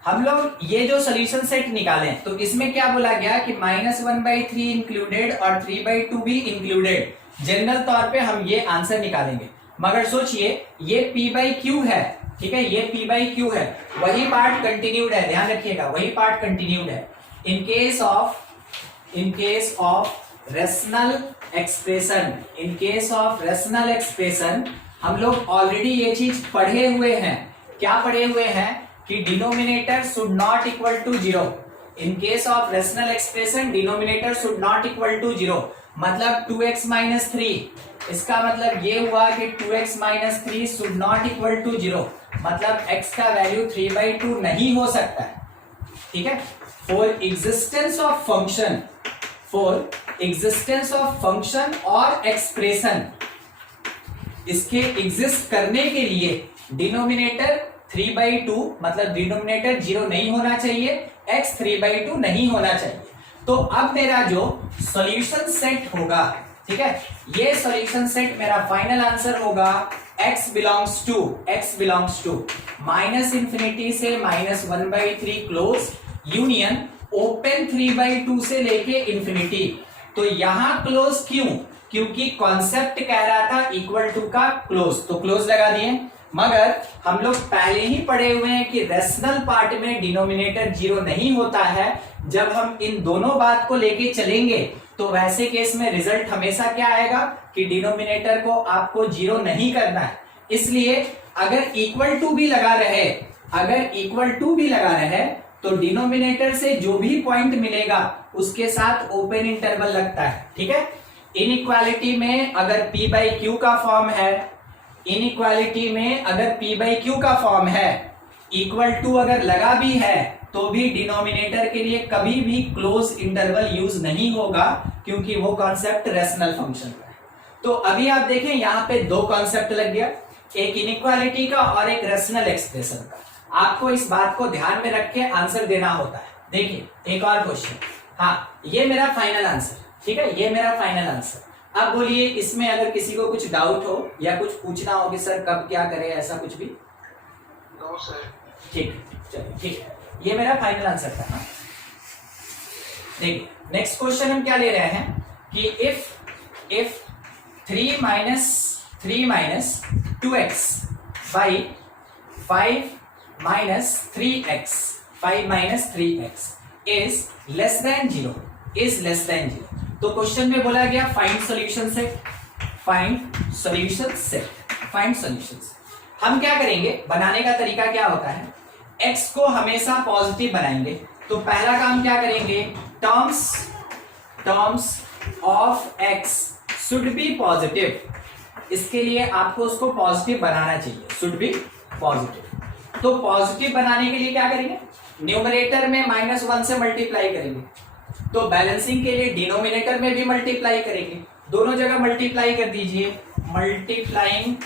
हम लोग ये जो सॉल्यूशन सेट निकाले तो इसमें क्या बोला गया कि -1/3 इंक्लूडेड और 3/2 भी इंक्लूडेड। जनरल तौर पे हम ये आंसर निकालेंगे, मगर सोचिए ये p/q है, ठीक है, ये p/q है, वही पार्ट कंटिन्यूड है, ध्यान रखिएगा, वही पार्ट कंटिन्यूड है। इन case of rational expression, in case of rational expression हम लोग ऑलरेडी ये चीज पढ़े हुए हैं। क्या पढ़े हुए हैं कि denominator should not equal to 0। In case of rational expression denominator should not equal to 0, मतलब 2x - 3। इसका मतलब ये हुआ कि 2x - 3 should not equal to 0, मतलब x का वैल्यू 3/2 नहीं हो सकता है। ठीक है, फॉर एग्जिस्टेंस ऑफ फंक्शन और एक्सप्रेशन, इसके एग्जिस्ट करने के लिए डिनोमिनेटर 3/2 मतलब डिनोमिनेटर 0 नहीं होना चाहिए, x 3/2 नहीं होना चाहिए। तो अब मेरा जो सॉल्यूशन सेट होगा, ठीक है, ये सॉल्यूशन सेट मेरा फाइनल आंसर होगा x belongs to minus infinity से -1/3 क्लोज यूनियन ओपन 3/2 से लेके इंफिनिटी। तो यहां क्लोज क्यों, क्योंकि कॉन्सेप्ट कह रहा था इक्वल टू का क्लोज, तो क्लोज लगा दिए। मगर हम लोग पहले ही पढ़े हुए हैं कि रेशनल पार्ट में डिनोमिनेटर 0 नहीं होता है। जब हम इन दोनों बात को लेके चलेंगे तो वैसे केस में रिजल्ट हमेशा क्या आएगा कि डिनोमिनेटर को आपको 0 नहीं करना है। इसलिए अगर इक्वल टू भी लगा रहे तो डिनोमिनेटर से जो भी पॉइंट मिलेगा उसके साथ ओपन इंटरवल लगता है। ठीक है, इनइक्वालिटी में अगर p/q का फॉर्म है, इनइक्वालिटी में अगर p/q का फॉर्म है, इक्वल टू अगर लगा भी है तो भी डिनोमिनेटर के लिए कभी भी क्लोज इंटरवल यूज नहीं होगा, क्योंकि वो कॉन्सेप्ट रेशनल फंक्शन का है। तो अभी आप देखें यहाँ पे दो कॉन्सेप्ट लग गया, एक इनइक्वालिटी का और एक रेशनल एक्सप्रेशन का। आपको इस बात को ध्यान में रख के आंसर देना होता है। देखिए एक और क्वेश्चन, हाँ ये मेरा फाइनल आंसर, ठीक है, ये मेरा फाइनल आंसर। अब बोलिए इसमें अगर किसी को कुछ डाउट हो या कुछ पूछना हो कि सर कब क्या करें, ऐसा कुछ भी? No sir. ठीक, चलिए ठीक है, ये मेरा फाइनल आंसर था। हाँ देखिए नेक्स्ट क्वेश्चन हम क्या ले रहे हैं कि if 3 minus 2x by 5 minus 3x is less than 0, तो क्वेश्चन में बोला गया फाइंड सॉल्यूशन सेट। हम क्या करेंगे, बनाने का तरीका क्या होता है, x को हमेशा पॉजिटिव बनाएंगे। तो पहला काम क्या करेंगे, terms of x should be positive, इसके लिए आपको उसको पॉजिटिव बनाना चाहिए, शुड बी पॉजिटिव। तो पॉजिटिव बनाने के लिए क्या करेंगे, न्यूमरेटर में -1 से मल्टीप्लाई करेंगे, तो बैलेंसिंग के लिए डिनोमिनेटर में भी मल्टीप्लाई करेंगे, दोनों जगह मल्टीप्लाई कर दीजिए, मल्टीप्लाइंग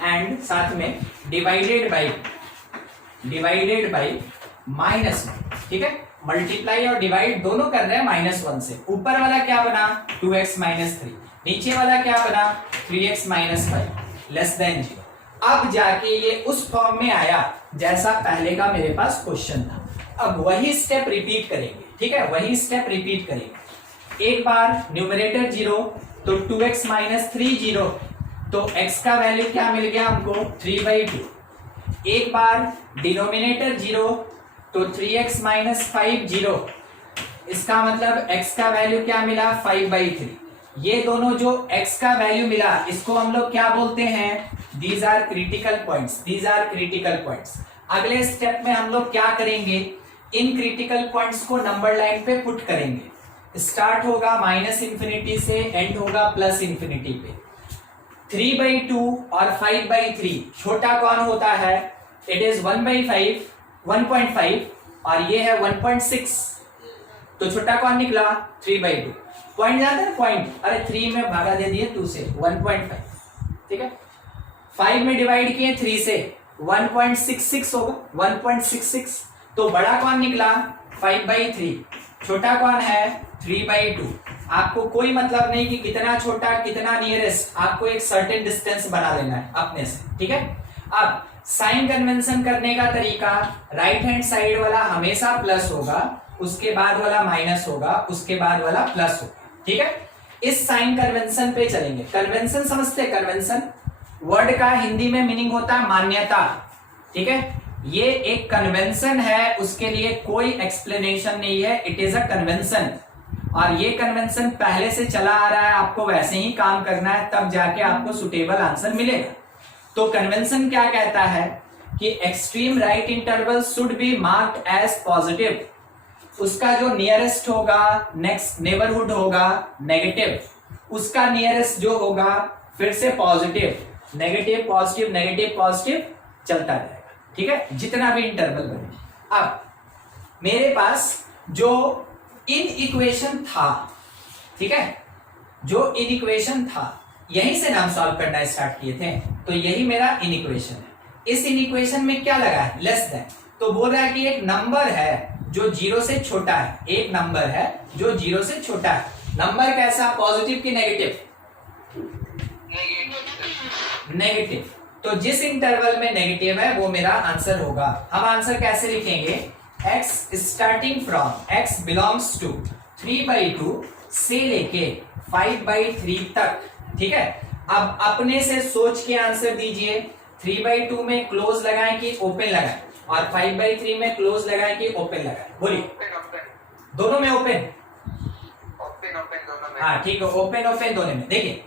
एंड साथ में डिवाइडेड बाई -1, ठीक है, मल्टीप्लाई और डिवाइड दोनों कर रहे हैं -1 से। ऊपर वाला क्या बना 2x - 3, नीचे वाला क्या बना 3x माइनस 5 लेस देन 0। अब जाके ये उस फॉर्म में आया जैसा पहले का मेरे पास क्वेश्चन था। अब वही स्टेप रिपीट करेंगे, ठीक है, वही स्टेप रिपीट करेंगे। एक बार न्यूमरेटर 0 तो 2x माइनस 3 0, तो x का वैल्यू क्या मिल गया हमको 3/2। एक बार डिनोमिनेटर 0 तो 3x माइनस 5 0, इसका मतलब x का वैल्यू क्या मिला 5/3। ये दोनों जो x का वैल्यू मिला इसको हम लोग क्या बोलते हैं, these are critical points, these are critical points. अगले स्टेप में हम लोग क्या करेंगे, इन क्रिटिकल पॉइंट्स को नंबर लाइन पे पुट करेंगे। स्टार्ट होगा -∞ से, एंड होगा +∞ पे। 3/2 और 5/3 छोटा कौन होता है, इट इज 1/5 और ये है 1.6, तो छोटा कौन निकला 3/2। पॉइंट जानते हैं पॉइंट, अरे 3 में भागा दे दिए 2 से 1.5, ठीक है। 5 में डिवाइड किए 3 से 1.66 होगा 1.66, तो बड़ा कौन निकला 5/3, छोटा कौन है 3/2। आपको कोई मतलब नहीं कि कितना छोटा कितना नियरेस्ट, आपको एक सर्टेन डिस्टेंस बना लेना है अपने से, ठीक है। अब साइन कन्वेंशन करने का तरीका, राइट हैंड साइड वाला हमेशा प्लस होगा, उसके बाद वाला माइनस होगा, उसके बाद वाला प्लस होगा, ठीक है। इस साइन कन्वेंशन पे चलेंगे। कन्वेंशन समझते हैं, कन्वेंशन वर्ड का हिंदी में मीनिंग होता है मान्यता, ठीक है। ये एक कन्वेंशन है, उसके लिए कोई एक्सप्लेनेशन नहीं है, इट इज अ कन्वेंशन। और ये कन्वेंशन पहले से चला आ रहा है, आपको वैसे ही काम करना है, तब जाके आपको सुटेबल आंसर मिलेगा। तो कन्वेंशन क्या कहता है कि extreme right interval should be marked as positive. उसका जो नियरेस्ट होगा, नेक्स्ट नेबरहुड होगा नेगेटिव, उसका नियरेस्ट जो होगा फिर से positive, negative positive negative positive चलता रहेगा, ठीक है, जितना भी इंटरवल बने। अब मेरे पास जो इन इक्वेशन था, ठीक है, जो इन इक्वेशन था यहीं से हम सॉल्व करना स्टार्ट किए थे, तो यही मेरा इन इक्वेशन है। इस इन इक्वेशन में क्या लगा है, लेस देन, तो बोल रहा है कि एक नंबर है जो 0 से छोटा है, एक नंबर है जो 0 से छोटा है। नंबर कैसा, पॉजिटिव की नेगेटिव, नेगेटिव। तो जिस इंटरवल में नेगेटिव है वो मेरा आंसर होगा। हम आंसर कैसे लिखेंगे, x starting from x belongs to 3/2 से लेके 5/3 तक, ठीक है। अब अपने से सोच के आंसर दीजिए, 3/2 में क्लोज लगाएं कि ओपन लगाएं, और 5/3 में क्लोज लगाएं कि ओपन लगाएं, बोलिए। दोनों में ओपन, हाँ ठीक है, ओपन दोनों में। देखिए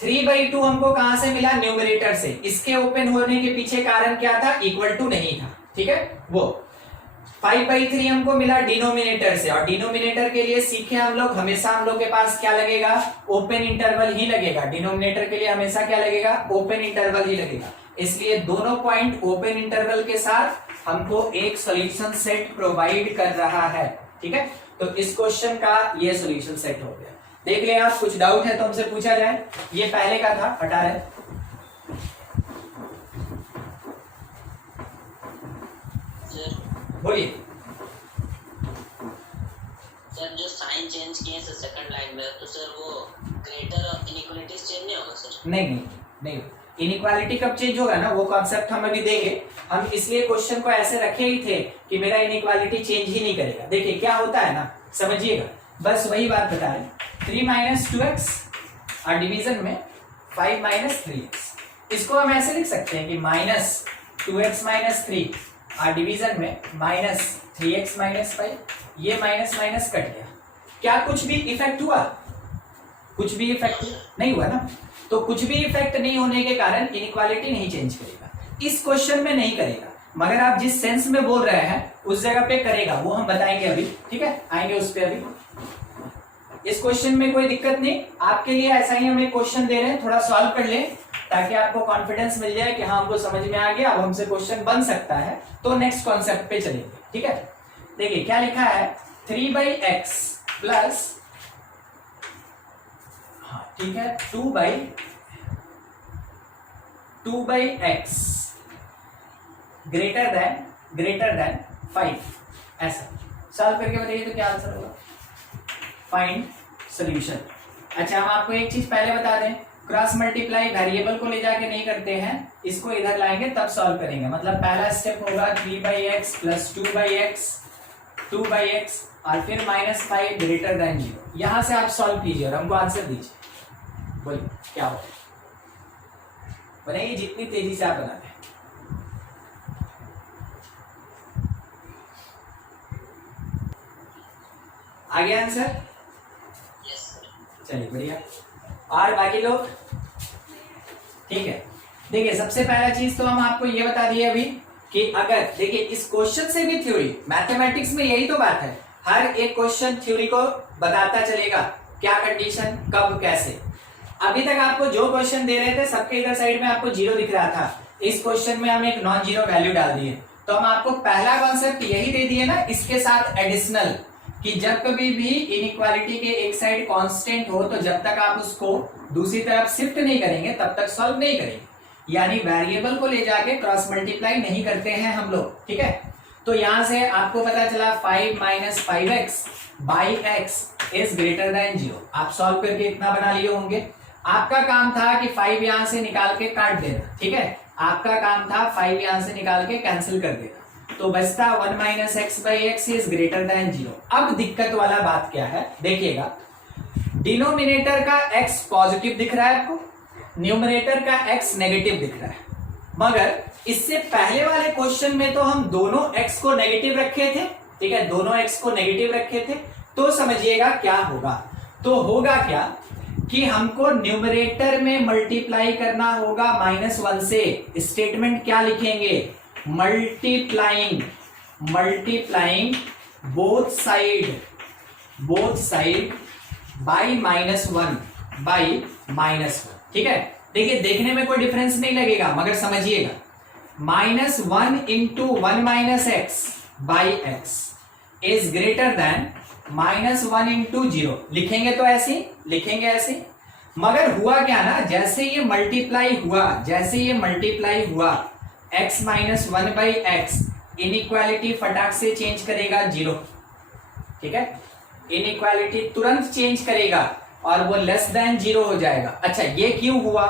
3/2 हमको कहां से मिला, न्यूमरेटर से। इसके ओपन होने के पीछे कारण क्या था, इक्वल टू नहीं था, ठीक है। वो 5/3 हमको मिला डिनोमिनेटर से, और डिनोमिनेटर के लिए सीखे हम लोग, हमेशा हम लोग के पास क्या लगेगा, ओपन इंटरवल ही लगेगा। डिनोमिनेटर के लिए हमेशा क्या लगेगा, ओपन इंटरवल ही लगेगा। इसलिए दोनों पॉइंट ओपन इंटरवल के साथ हमको एक सॉल्यूशन सेट प्रोवाइड कर रहा है, ठीक है। तो इस क्वेश्चन का ये सॉल्यूशन सेट हो गया। देख ले आप, कुछ डाउट है तो हमसे पूछा जाए। ये पहले का था, हटा रहे, बोलिए। सर जो साइन चेंज किए सर सेकंड लाइन में, तो सर वो ग्रेटर और इनइक्वालिटीज चेंज नहीं होगा सर? नहीं, इनइक्वालिटी कब चेंज होगा ना, वो कॉन्सेप्ट हम अभी देंगे। हम इसलिए क्वेश्चन को ऐसे रखे ही थे कि मेरा इनइक्वालिटी चेंज ही नहीं करेगा। देखिए क्या होता है ना, समझिएगा, बस वही बात बता रहे। 3 - 2x और डिवीजन में 5 - 3x, इसको हम ऐसे लिख सकते हैं कि -2x - 3 और डिवीजन में -3x - 5। ये माइनस माइनस कट गया। क्या कुछ भी इफेक्ट हुआ, कुछ भी इफेक्ट नहीं हुआ ना। तो कुछ भी इफेक्ट नहीं होने के कारण इनइक्वालिटी नहीं चेंज करेगा, इस क्वेश्चन में नहीं करेगा, मगर आप जिस सेंस में बोल रहे हैं उस जगह पे करेगा, वो हम बताएंगे अभी, ठीक है, आएंगे उस पे अभी। इस क्वेश्चन में कोई दिक्कत नहीं, आपके लिए ऐसा ही हम एक क्वेश्चन दे रहे हैं, थोड़ा सॉल्व कर लें ताकि आपको कॉन्फिडेंस मिल जाए कि हाँ हमको समझ में आ गया, अब हमसे क्वेश्चन बन सकता है। तो नेक्स्ट कॉन्सेप्ट पे चलेंगे, ठीक है। देखिए क्या लिखा है, 3/x प्लस, हाँ ठीक है, 2/x ग्रेटर देन 5, ऐसा सॉल्व करके बताइए तो क्या आंसर होगा। Find solution. अच्छा हम आपको एक चीज पहले बता दें, क्रॉस मल्टीप्लाई वेरिएबल को ले जाके नहीं करते हैं, इसको इधर लाएंगे तब सॉल्व करेंगे। मतलब पहला स्टेप होगा 3/x प्लस 2/x और फिर -5 ग्रेटर देन 0। यहां से आप सॉल्व कीजिए और हमको आंसर दीजिए। बोलिए क्या हो बनाइए जितनी तेजी से आप बनाते हैं। आ गया आंसर? Yes sir. चलिए बढ़िया। और बाकी लोग ठीक है। देखिए सबसे पहला चीज तो हम आपको ये बता दिए अभी कि अगर देखिए इस क्वेश्चन से भी थ्योरी, मैथमेटिक्स में यही तो बात है, हर एक क्वेश्चन थ्योरी को बताता चलेगा क्या कंडीशन कब कैसे। अभी तक आपको जो क्वेश्चन दे रहे थे सबके इधर साइड में आपको 0 दिख रहा था, इस क्वेश्चन में हम एक नॉन जीरो वैल्यू डाल दिए। तो हम आपको पहला कॉन्सेप्ट यही दे दिए ना, इसके साथ एडिशनल कि जब कभी भी इनइक्वालिटी के एक साइड कांस्टेंट हो तो जब तक आप उसको दूसरी तरफ शिफ्ट नहीं करेंगे तब तक सॉल्व नहीं करेंगे। यानी वेरिएबल को ले जाके क्रॉस मल्टीप्लाई नहीं करते हैं हम लोग, ठीक है। तो यहां से आपको पता चला 5 - 5x by x is greater than 0। आप सॉल्व करके इतना बना लिए होंगे। आपका काम था कि 5 यहां से निकाल के काट देना, ठीक है। आपका काम था 5 यहां से निकाल के कैंसिल कर देना, तो बचता 1 - x by x is greater than 0। अब दिक्कत वाला बात क्या है देखिएगा, डिनोमिनेटर का x पॉजिटिव दिख रहा है आपको, न्यूमरेटर का x नेगेटिव दिख रहा है, मगर इससे पहले वाले क्वेश्चन में तो हम दोनों x को नेगेटिव रखे थे, ठीक है, दोनों x को नेगेटिव रखे थे। तो समझिएगा क्या होगा, तो होगा क्या कि हमको न्यूमरेटर में मल्टीप्लाई करना होगा -1 से। स्टेटमेंट क्या लिखेंगे, multiplying both side by -1 by -1, ठीक है। देखिए देखने में कोई डिफरेंस नहीं लगेगा मगर समझिएगा, -1 × 1 - x by x is greater then -1 × 0। लिखेंगे तो ऐसे लिखेंगे ऐसे, मगर हुआ क्या ना, जैसे ये मल्टीप्लाई हुआ x - 1 बाई x, इनइक्वालिटी फटाक से चेंज करेगा 0, ठीक है। इनइक्वालिटी तुरंत चेंज करेगा और वो लेस देन 0 हो जाएगा। अच्छा ये क्यों हुआ,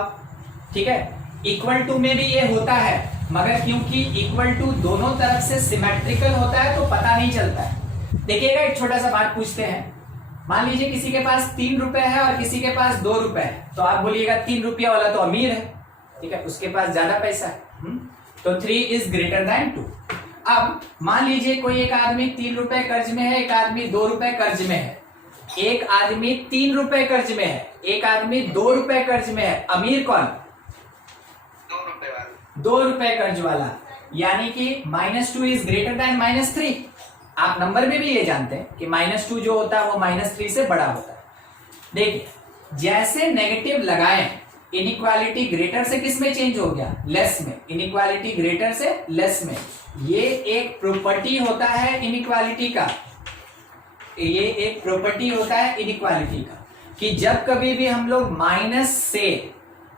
ठीक है। इक्वल टू में भी ये होता है, मगर क्योंकि इक्वल टू दोनों तरफ से सिमेट्रिकल होता है तो पता नहीं चलता है। देखिएगा एक छोटा सा बात पूछते हैं, मान लीजिए किसी के पास 3 रुपए है और किसी के पास 2 रुपए है, तो आप बोलिएगा 3 रुपया वाला तो अमीर है, ठीक है, उसके पास ज्यादा पैसा है, तो 3 इज ग्रेटर देन 2। अब मान लीजिए कोई एक आदमी 3 रुपए कर्ज में है, एक आदमी 2 रुपए कर्ज में है, एक आदमी 3 रुपए कर्ज में है, एक आदमी 2 रुपए कर्ज में है, अमीर कौन? 2 रुपए वाला। 2 रुपए कर्ज वाला, यानी कि -2 इज ग्रेटर देन -3। आप नंबर में भी ये जानते हैं कि -2 जो होता है वो -3 से बड़ा होता है। देखिए जैसे नेगेटिव लगाएं, इनइक्वालिटी ग्रेटर से किस में चेंज हो गया, लेस में। इनइक्वालिटी ग्रेटर से लेस में, ये एक प्रॉपर्टी होता है इनइक्वालिटी का, ये एक प्रॉपर्टी होता है इनइक्वालिटी का कि जब कभी भी हम लोग माइनस से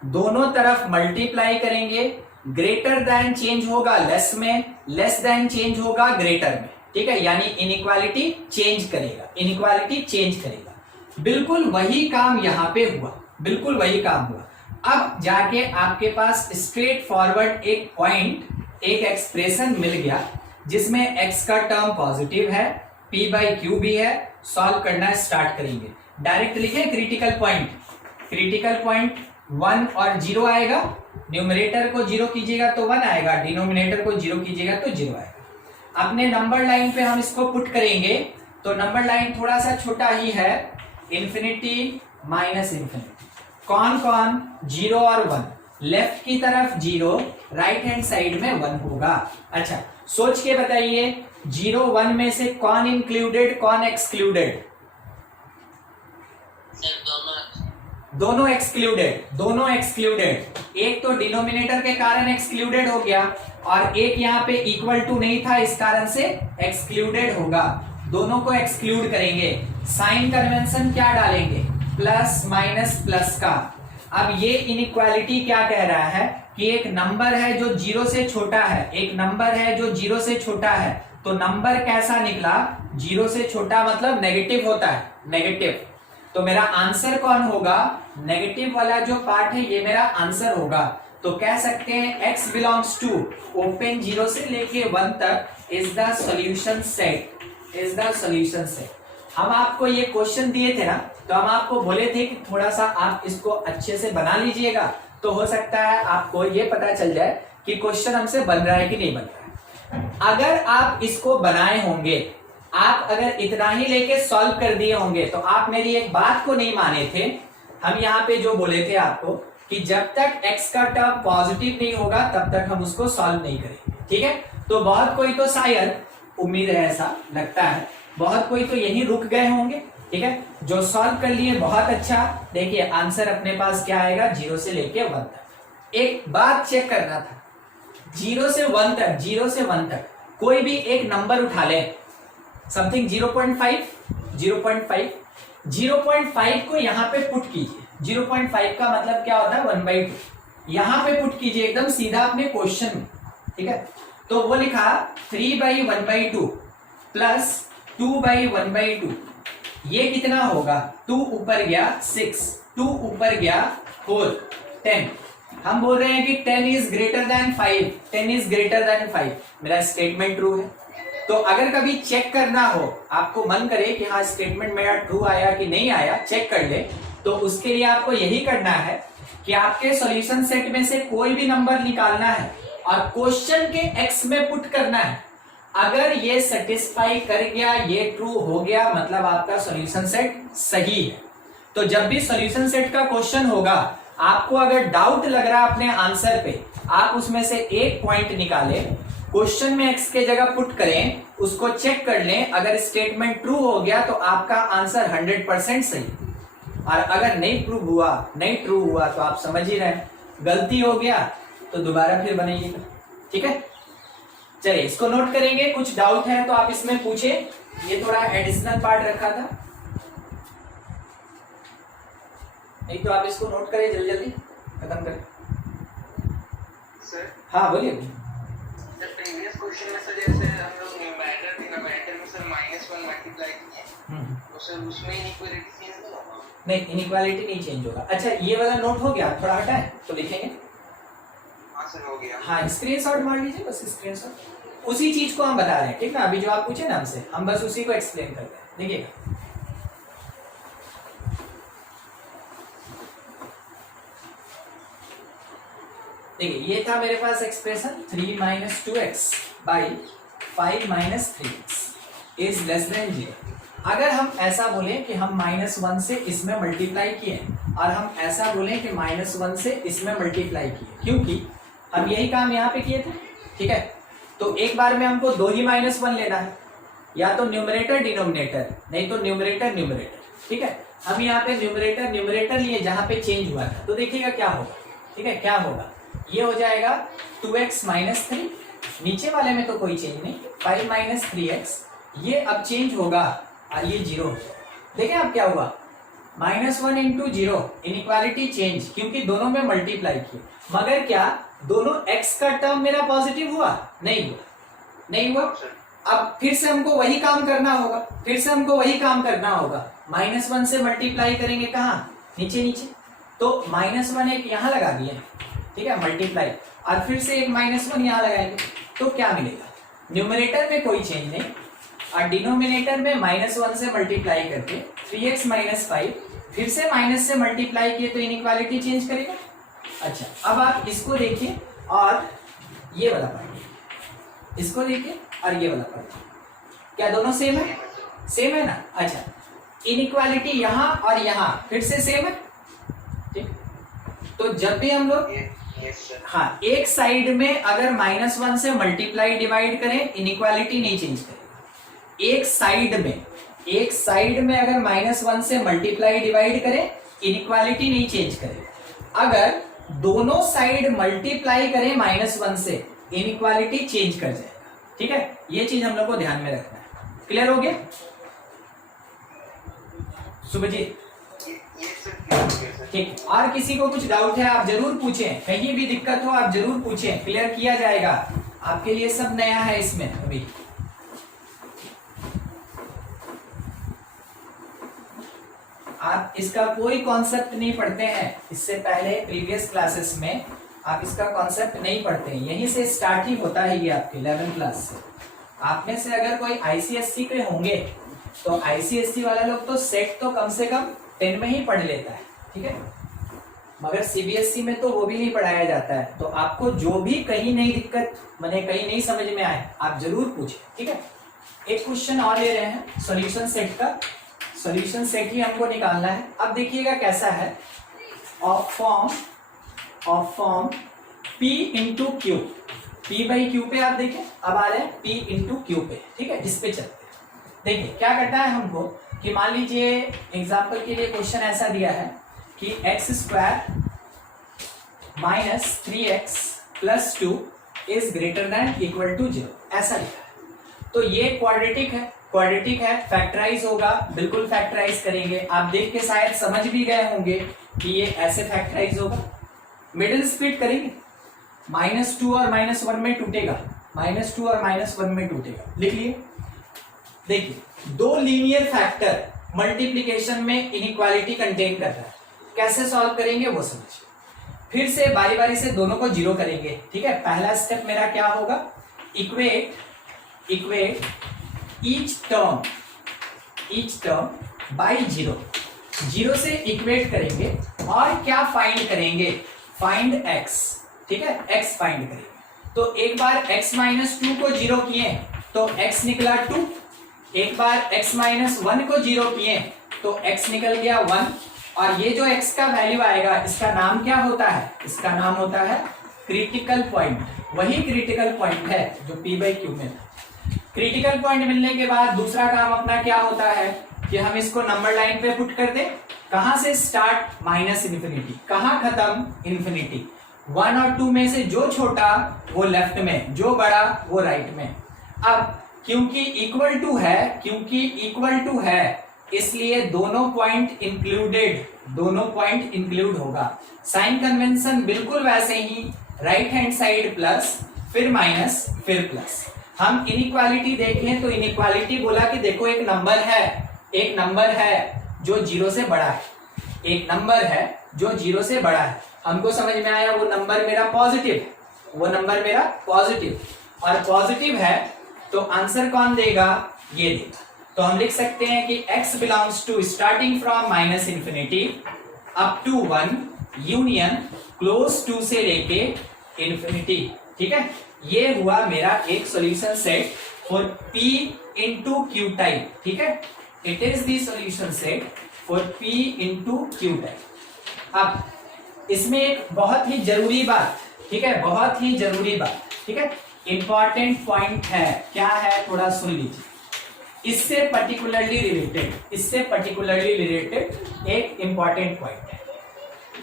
दोनों तरफ मल्टीप्लाई करेंगे, ग्रेटर देन चेंज होगा लेस में, लेस देन चेंज होगा ग्रेटर में, ठीक है। यानी इनइक्वालिटी चेंज करेगा, इनइक्वालिटी चेंज करेगा। बिल्कुल वही काम यहां पे हुआ, बिल्कुल वही काम हुआ। अब जाके आपके पास स्ट्रेट फॉरवर्ड एक पॉइंट, एक एक्सप्रेशन मिल गया जिसमें x का टर्म पॉजिटिव है, p/q भी है। सॉल्व करना स्टार्ट करेंगे, डायरेक्ट लिखें क्रिटिकल पॉइंट 1 और 0 आएगा। न्यूमरेटर को 0 कीजिएगा तो 1 आएगा, डिनोमिनेटर को 0 कीजिएगा तो 0 आएगा। अपने नंबर लाइन पे हम इसको पुट करेंगे तो नंबर लाइन थोड़ा सा छोटा ही है, इन्फिनिटी माइनस इन्फिनिटी। कौन 0 और 1, लेफ्ट की तरफ 0, राइट हैंड साइड में 1 होगा। अच्छा सोच के बताइए 0 1 में से कौन इंक्लूडेड कौन एक्सक्लूडेड? दोनों एक्सक्लूडेड। एक तो डिनोमिनेटर के कारण एक्सक्लूडेड हो गया और एक यहाँ पे इक्वल टू नहीं था, इस कारण से एक्सक्लूडेड होगा। दोनों को एक्सक्लूड करेंगे, साइन कन्वेंशन क्या डालेंगे, प्लस माइनस प्लस का। अब ये इनइक्वालिटी क्या कह रहा है कि एक नंबर है जो 0 से छोटा है, एक नंबर है जो 0 से छोटा है, तो नंबर कैसा निकला, 0 से छोटा मतलब नेगेटिव होता है, नेगेटिव। तो मेरा आंसर कौन होगा, नेगेटिव वाला जो पार्ट है ये मेरा आंसर होगा। तो कह सकते हैं x बिलोंग्स टू ओपन 0 से लेके 1 तक is the solution set, is the solution set. हम आपको ये क्वेश्चन दिए थे ना, तो हम आपको बोले थे कि थोड़ा सा आप इसको अच्छे से बना लीजिएगा, तो हो सकता है आपको ये पता चल जाए कि क्वेश्चन हमसे बन रहा है कि नहीं बन रहा है। अगर आप इसको बनाए होंगे, आप अगर इतना ही लेके सॉल्व कर दिए होंगे, तो आप मेरी एक बात को नहीं माने थे। हम यहाँ पे जो बोले थे आपको कि जब तक x का टर्म पॉजिटिव नहीं होगा तब तक हम उसको सॉल्व नहीं करेंगे, ठीक है। तो बहुत कोई तो शायद, उम्मीद है ऐसा लगता है, बहुत कोई तो यही रुक गए होंगे, ठीक है। जो सॉल्व कर लिए बहुत अच्छा। देखिए आंसर अपने पास क्या आएगा, 0 से लेके 1 तक। एक बात चेक करना था, 0 से 1 तक, 0 से 1 तक कोई भी एक नंबर उठा ले, समथिंग 0.5, 0.5, 0.5 को यहाँ पे पुट कीजिए। 0.5 का मतलब क्या होता है, 1/2। यहाँ पे पुट कीजिए एकदम सीधा अपने क्वेश्चन में, ठीक है। तो वो लिखा 3/1/2 प्लस 2/1/2, ये कितना होगा, 2 ऊपर गया 6, 2 ऊपर गया 4, 10। हम बोल रहे हैं कि 10 is greater then 5, 10 is greater then 5। मेरा स्टेटमेंट ट्रू है। तो अगर कभी चेक करना हो, आपको मन करे कि हाँ स्टेटमेंट मेरा ट्रू आया कि नहीं आया, चेक कर ले, तो उसके लिए आपको यही करना है कि आपके सॉल्यूशन सेट में से कोई भी नंबर निकालना है और क्वेश्चन के एक्स में पुट करना है। अगर ये सेटिस्फाई कर गया, ये ट्रू हो गया, मतलब आपका सॉल्यूशन सेट सही है। तो जब भी सॉल्यूशन सेट का क्वेश्चन होगा, आपको अगर डाउट लग रहा है अपने आंसर पे, आप उसमें से एक पॉइंट निकालें, क्वेश्चन में एक्स के जगह पुट करें, उसको चेक कर लें। अगर स्टेटमेंट ट्रू हो गया तो आपका आंसर 100% सही। और अगर नहीं ट्रू हुआ तो आप समझ ही रहे, गलती हो गया तो दोबारा फिर बनाइएगा, ठीक है। चलिए इसको नोट करेंगे। कुछ डाउट है तो आप इसमें पूछे, ये थोड़ा एडिशनल पार्ट रखा था, नहीं तो आप इसको नोट करें, जल्दी जल्दी खत्म करें। सर हाँ बोलिए। प्रीवियस क्वेश्चन में सर जैसे हम लोग न्यूमरेटर में सर -1 मल्टीप्लाई किए, तो सर उसमें इनइक्वालिटी चेंज नहीं होगा? नहीं, इनइक्वालिटी नहीं चेंज होगा। अच्छा ये वाला नोट हो गया, थोड़ा हटाए तो लिखेंगे। हाँ सर हो गया। हाँ स्क्रीनशॉट मार लीजिए, बस स्क्रीनशॉट। उसी चीज को हम बता रहे हैं, ठीक ना। अभी जो आप पूछे ना हमसे, हम बस उसी को एक्सप्लेन करते हैं। देखिएगा देखिए, ये था मेरे पास expression 3 - 2x by 5 - 3x is less than 0। अगर हम ऐसा बोलें कि हम -1 से इसमें मल्टीप्लाई किए और हम ऐसा बोलें कि -1 से इसमें मल्टीप्लाई किए, क्योंकि हम यही काम यहाँ पे किए थे, ठीक है। तो एक बार में हमको 2 ही -1 लेना है, या तो न्यूमरेटर डिनोमिनेटर, नहीं तो न्यूमरेटर न्यूमरेटर, ठीक है। हम यहाँ पे न्यूमरेटर न्यूमरेटर लिए जहाँ पे चेंज हुआ था, तो देखिएगा क्या होगा, ठीक है। क्या होगा, ये हो जाएगा 2x - 3, नीचे वाले में तो कोई चेंज नहीं, 5 - 3x, ये अब चेंज होगा और ये 0 हो जाएगा। देखें अब क्या हुआ, -1 × 0, इनइक्वालिटी चेंज, क्योंकि दोनों में मल्टीप्लाई किए। मगर क्या दोनों x का टर्म मेरा पॉजिटिव हुआ? नहीं हुआ, नहीं हुआ। अब फिर से हमको वही काम करना होगा, -1 से मल्टीप्लाई करेंगे कहाँ, नीचे नीचे। तो -1 एक यहाँ लगा दिए, ठीक है, मल्टीप्लाई, और फिर से एक -1 यहाँ लगाएंगे, तो क्या मिलेगा, न्यूमरेटर में कोई चेंज नहीं, और डिनोमिनेटर में -1 से मल्टीप्लाई करके 3x - 5, फिर से माइनस से मल्टीप्लाई किए तो इनइक्वालिटी चेंज करेगा। अच्छा अब आप इसको देखिए और ये वाला पार्ट, इसको देखिए और ये वाला पार्ट, क्या दोनों सेम है? सेम है ना। अच्छा इनइक्वालिटी यहाँ और यहाँ फिर से सेम है, ठीक। तो जब भी हम लोग हाँ एक साइड में अगर -1 से मल्टीप्लाई डिवाइड करें इनइक्वालिटी नहीं चेंज करेगा। एक साइड में अगर -1 से मल्टीप्लाई डिवाइड करें इनइक्वालिटी नहीं चेंज करेगा। अगर दोनों साइड मल्टीप्लाई करें -1 से इनइक्वालिटी चेंज कर जाएगा, ठीक है। ये चीज हम लोग को ध्यान में रखना है। क्लियर हो गया सुभजीत? ठीक। और किसी को कुछ डाउट है आप जरूर पूछें, कहीं भी दिक्कत हो आप जरूर पूछें, क्लियर किया जाएगा। आपके लिए सब नया है इसमें अभी। आप आप इसका कोई कॉन्सेप्ट नहीं पढ़ते हैं, इससे पहले प्रीवियस क्लासेस में आप इसका कॉन्सेप्ट नहीं पढ़ते हैं, यहीं से स्टार्ट ही होता है ये आपके 11th क्लास से। आप में से अगर कोई आईसीएससी के होंगे तो आईसीएससी वाला लोग तो सेट तो कम से कम 10 में ही पढ़ लेता है, ठीक है, मगर सीबीएसई में तो वो भी नहीं पढ़ाया जाता है। तो आपको जो भी कहीं नहीं दिक्कत मैंने कहीं नहीं समझ में आए आप जरूर पूछें, ठीक है। एक क्वेश्चन और ले रहे हैं सॉल्यूशन सेट का, सॉल्यूशन सेट ही हमको निकालना है। अब देखिएगा कैसा है, of form P into Q, P by Q पे आप देखें, अब आ रहे हैं P इंटू क्यू पे, ठीक है, इस पे चलते हैं। देखिए क्या करना है हमको कि मान लीजिए एग्जाम्पल के लिए क्वेश्चन ऐसा दिया है कि x square minus 3x plus 2 is greater than equal to 0, ऐसा लिखा है। तो ये क्वाड्रेटिक है, फैक्टराइज होगा, बिल्कुल फैक्टराइज करेंगे। आप देख के शायद समझ भी गए होंगे कि ये ऐसे फैक्टराइज होगा। मिडिल स्प्लिट करेंगे, -2 और -1 में टूटेगा, -2 और -1 में टूटेगा, लिख लिए। देखिए दो लीनियर फैक्टर मल्टीप्लिकेशन में इनइक्वालिटी कंटेन करता है, कैसे सॉल्व करेंगे वो समझिए। फिर से बारी बारी से दोनों को जीरो करेंगे, ठीक है। पहला स्टेप मेरा क्या होगा, इक्वेट ईच टर्म बाय 0 से इक्वेट करेंगे और क्या फाइंड करेंगे, फाइंड x, ठीक है, x फाइंड करेंगे। तो एक बार x माइनस 2 को 0 किए तो x निकला 2, एक बार x माइनस 1 को 0 किए तो x निकल गया 1, और ये जो x का वैल्यू आएगा इसका नाम क्या होता है, इसका नाम होता है क्रिटिकल पॉइंट। वही क्रिटिकल पॉइंट है जो P बाई क्यू में था। क्रिटिकल पॉइंट मिलने के बाद दूसरा काम अपना क्या होता है कि हम इसको नंबर लाइन पे पुट कर दें। कहां से स्टार्ट, -∞, कहां खत्म, इन्फिनिटी। 1 और 2 में से जो छोटा वो लेफ्ट में, जो बड़ा वो राइट में। अब क्योंकि इक्वल टू है इसलिए दोनों पॉइंट इंक्लूड होगा। साइन कन्वेंशन बिल्कुल वैसे ही, राइट हैंड साइड प्लस, फिर माइनस, फिर प्लस। हम इनइक्वालिटी देखें तो इनइक्वालिटी बोला कि देखो एक नंबर है जो 0 से बड़ा है, एक नंबर है जो 0 से बड़ा है। हमको समझ में आया वो नंबर मेरा पॉजिटिव, और पॉजिटिव है तो आंसर कौन देगा, ये देगा। तो हम लिख सकते हैं कि x belongs to starting from -∞ up to 1 union close two से लेके इन्फिनिटी, ठीक है। ये हुआ मेरा एक solution set for P into Q type, ठीक है। It is the solution set for P into Q type. अब इसमें एक बहुत ही जरूरी बात, ठीक है, बहुत ही जरूरी बात, ठीक है, इंपॉर्टेंट पॉइंट है। क्या है थोड़ा सुन लीजिए। इससे पर्टिकुलरली रिलेटेड एक इंपॉर्टेंट पॉइंट है।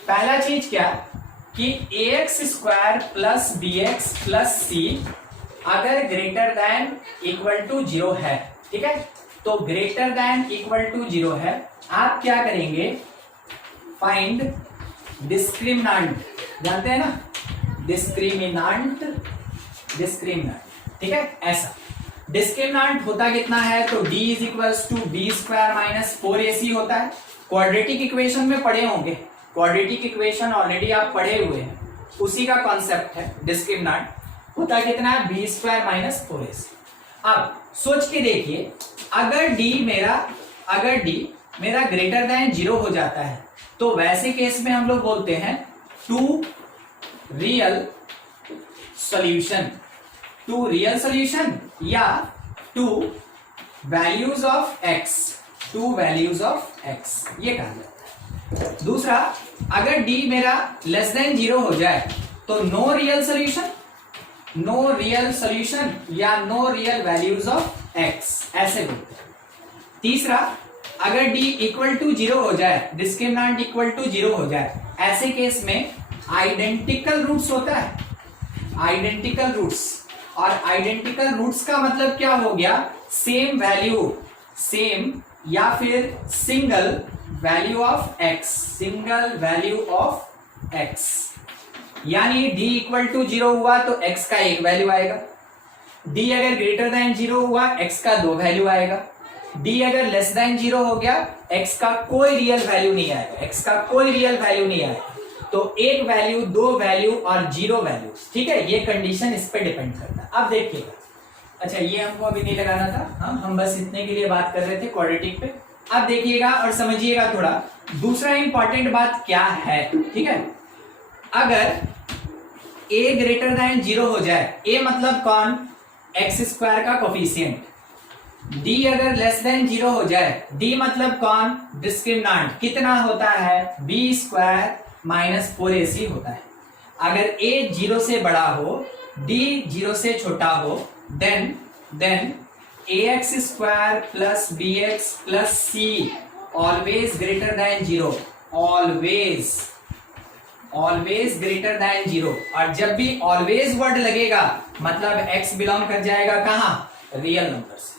पहला चीज क्या कि ax² plus bx plus c अगर ग्रेटर देन इक्वल टू 0 है, ठीक है, तो ग्रेटर देन इक्वल टू 0 है, आप क्या करेंगे, फाइंड डिस्क्रिमिनेंट, जानते हैं ना, डिस्क्रिमिनेंट, ठीक है। ऐसा डिस्क्रिमिनेंट होता कितना है तो d is equals to b² minus 4ac होता है। क्वाड्रेटिक इक्वेशन में पढ़े होंगे, क्वाड्रेटिक इक्वेशन ऑलरेडी आप पढ़े हुए हैं, उसी का कॉन्सेप्ट है। डिस्क्रिमिनेंट होता कितना है, b² माइनस 4ac। अब सोच के देखिए, अगर d मेरा ग्रेटर देन 0 हो जाता है तो वैसे केस में हम लोग बोलते हैं टू रियल सॉल्यूशन या टू वैल्यूज ऑफ x, ये कहा जाता है। दूसरा, अगर d मेरा लेस देन 0 हो जाए तो नो रियल सॉल्यूशन या no real values of x, ऐसे बोलते हैं। तीसरा, अगर d इक्वल टू 0 हो जाए, डिस्क्रिमिनेंट इक्वल टू 0 हो जाए, ऐसे केस में आइडेंटिकल रूट्स होता है, आइडेंटिकल रूट्स। और आइडेंटिकल रूट्स का मतलब क्या हो गया, सेम या फिर सिंगल वैल्यू ऑफ x, यानी d इक्वल टू 0 हुआ तो x का एक वैल्यू आएगा, d अगर ग्रेटर देन 0 हुआ x का 2 वैल्यू आएगा, डी अगर लेस देन 0 हो गया, x का कोई रियल वैल्यू नहीं आएगा, x का कोई रियल वैल्यू नहीं आएगा, तो एक वैल्यू, दो वैल्यू और जीरो वैल्यू, ठीक है, ये कंडीशन इस पे डिपेंड करता है। अब देखिएगा, अच्छा ये हमको अभी नहीं लगाना था, हम बस इतने के लिए बात कर रहे थे क्वाड्रेटिक पे। अब देखिएगा और समझिएगा थोड़ा, दूसरा इंपॉर्टेंट बात क्या है, ठीक है, अगर a ग्रेटर देन 0 हो जाए, a मतलब कौन, एक्स स्क्वायर का कोफिशिएंट, d अगर लेस देन 0 हो जाए, d मतलब कौन, डिस्क्रिमिनेंट, कितना होता है, b स्क्वायर माइनस 4ac होता है। अगर a 0 से बड़ा हो, d 0 से छोटा हो, then ax square plus bx plus c always greater than 0, always greater than 0। और जब भी ऑलवेज वर्ड लगेगा मतलब x बिलोंग कर जाएगा कहां, रियल नंबर से।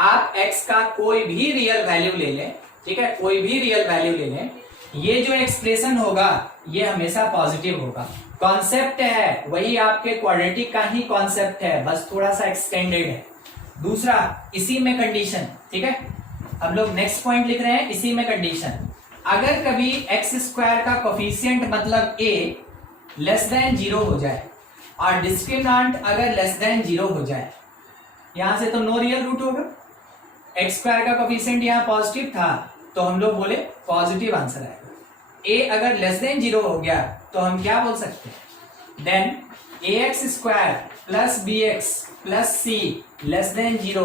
आप x का कोई भी रियल वैल्यू ले लें, ठीक है, कोई भी रियल वैल्यू ले लें, ये जो एक्सप्रेशन होगा ये हमेशा पॉजिटिव होगा। कॉन्सेप्ट है वही, आपके क्वाड्रेटिक का ही कॉन्सेप्ट है, बस थोड़ा सा एक्सटेंडेड है। दूसरा इसी में कंडीशन, ठीक है, हम लोग नेक्स्ट पॉइंट लिख रहे हैं, इसी में कंडीशन, अगर कभी एक्स स्क्वायर का कोफिशिएंट मतलब a लेस देन 0 हो जाए और डिस्क्रिमिनेंट अगर लेस देन 0 हो जाए, यहां से तो नो रियल रूट होगा, एक्स स्क्वायर का कोफिशिएंट यहाँ पॉजिटिव था तो हम लोग बोले पॉजिटिव आंसर आएगा। a अगर लेस देन 0 हो गया तो हम क्या बोल सकते हैं, then ax square plus bx plus c less than 0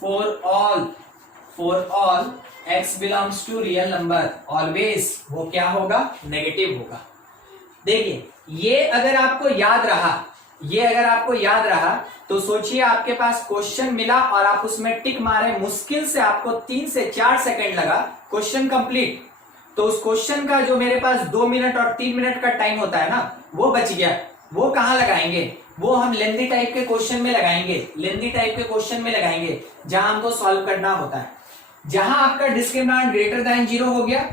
for all x belongs to real number, always वो क्या होगा, नेगेटिव होगा। देखिए ये अगर आपको याद रहा, ये अगर आपको याद रहा तो सोचिए आपके पास क्वेश्चन मिला और आप उसमें टिक मारे, मुश्किल से आपको 3 से 4 सेकंड लगा, क्वेश्चन कंप्लीट, तो उस क्वेश्चन का जो मेरे पास 2 मिनट और 3 मिनट का टाइम होता है ना, वो बच गया। वो कहां लगाएंगे, वो हम लेंथी टाइप के क्वेश्चन में लगाएंगे, लेंथी टाइप के क्वेश्चन में लगाएंगे जहां हमको सॉल्व करना होता है, जहां आपका डिस्क्रिमिनेंट ग्रेटर देन 0 हो गया,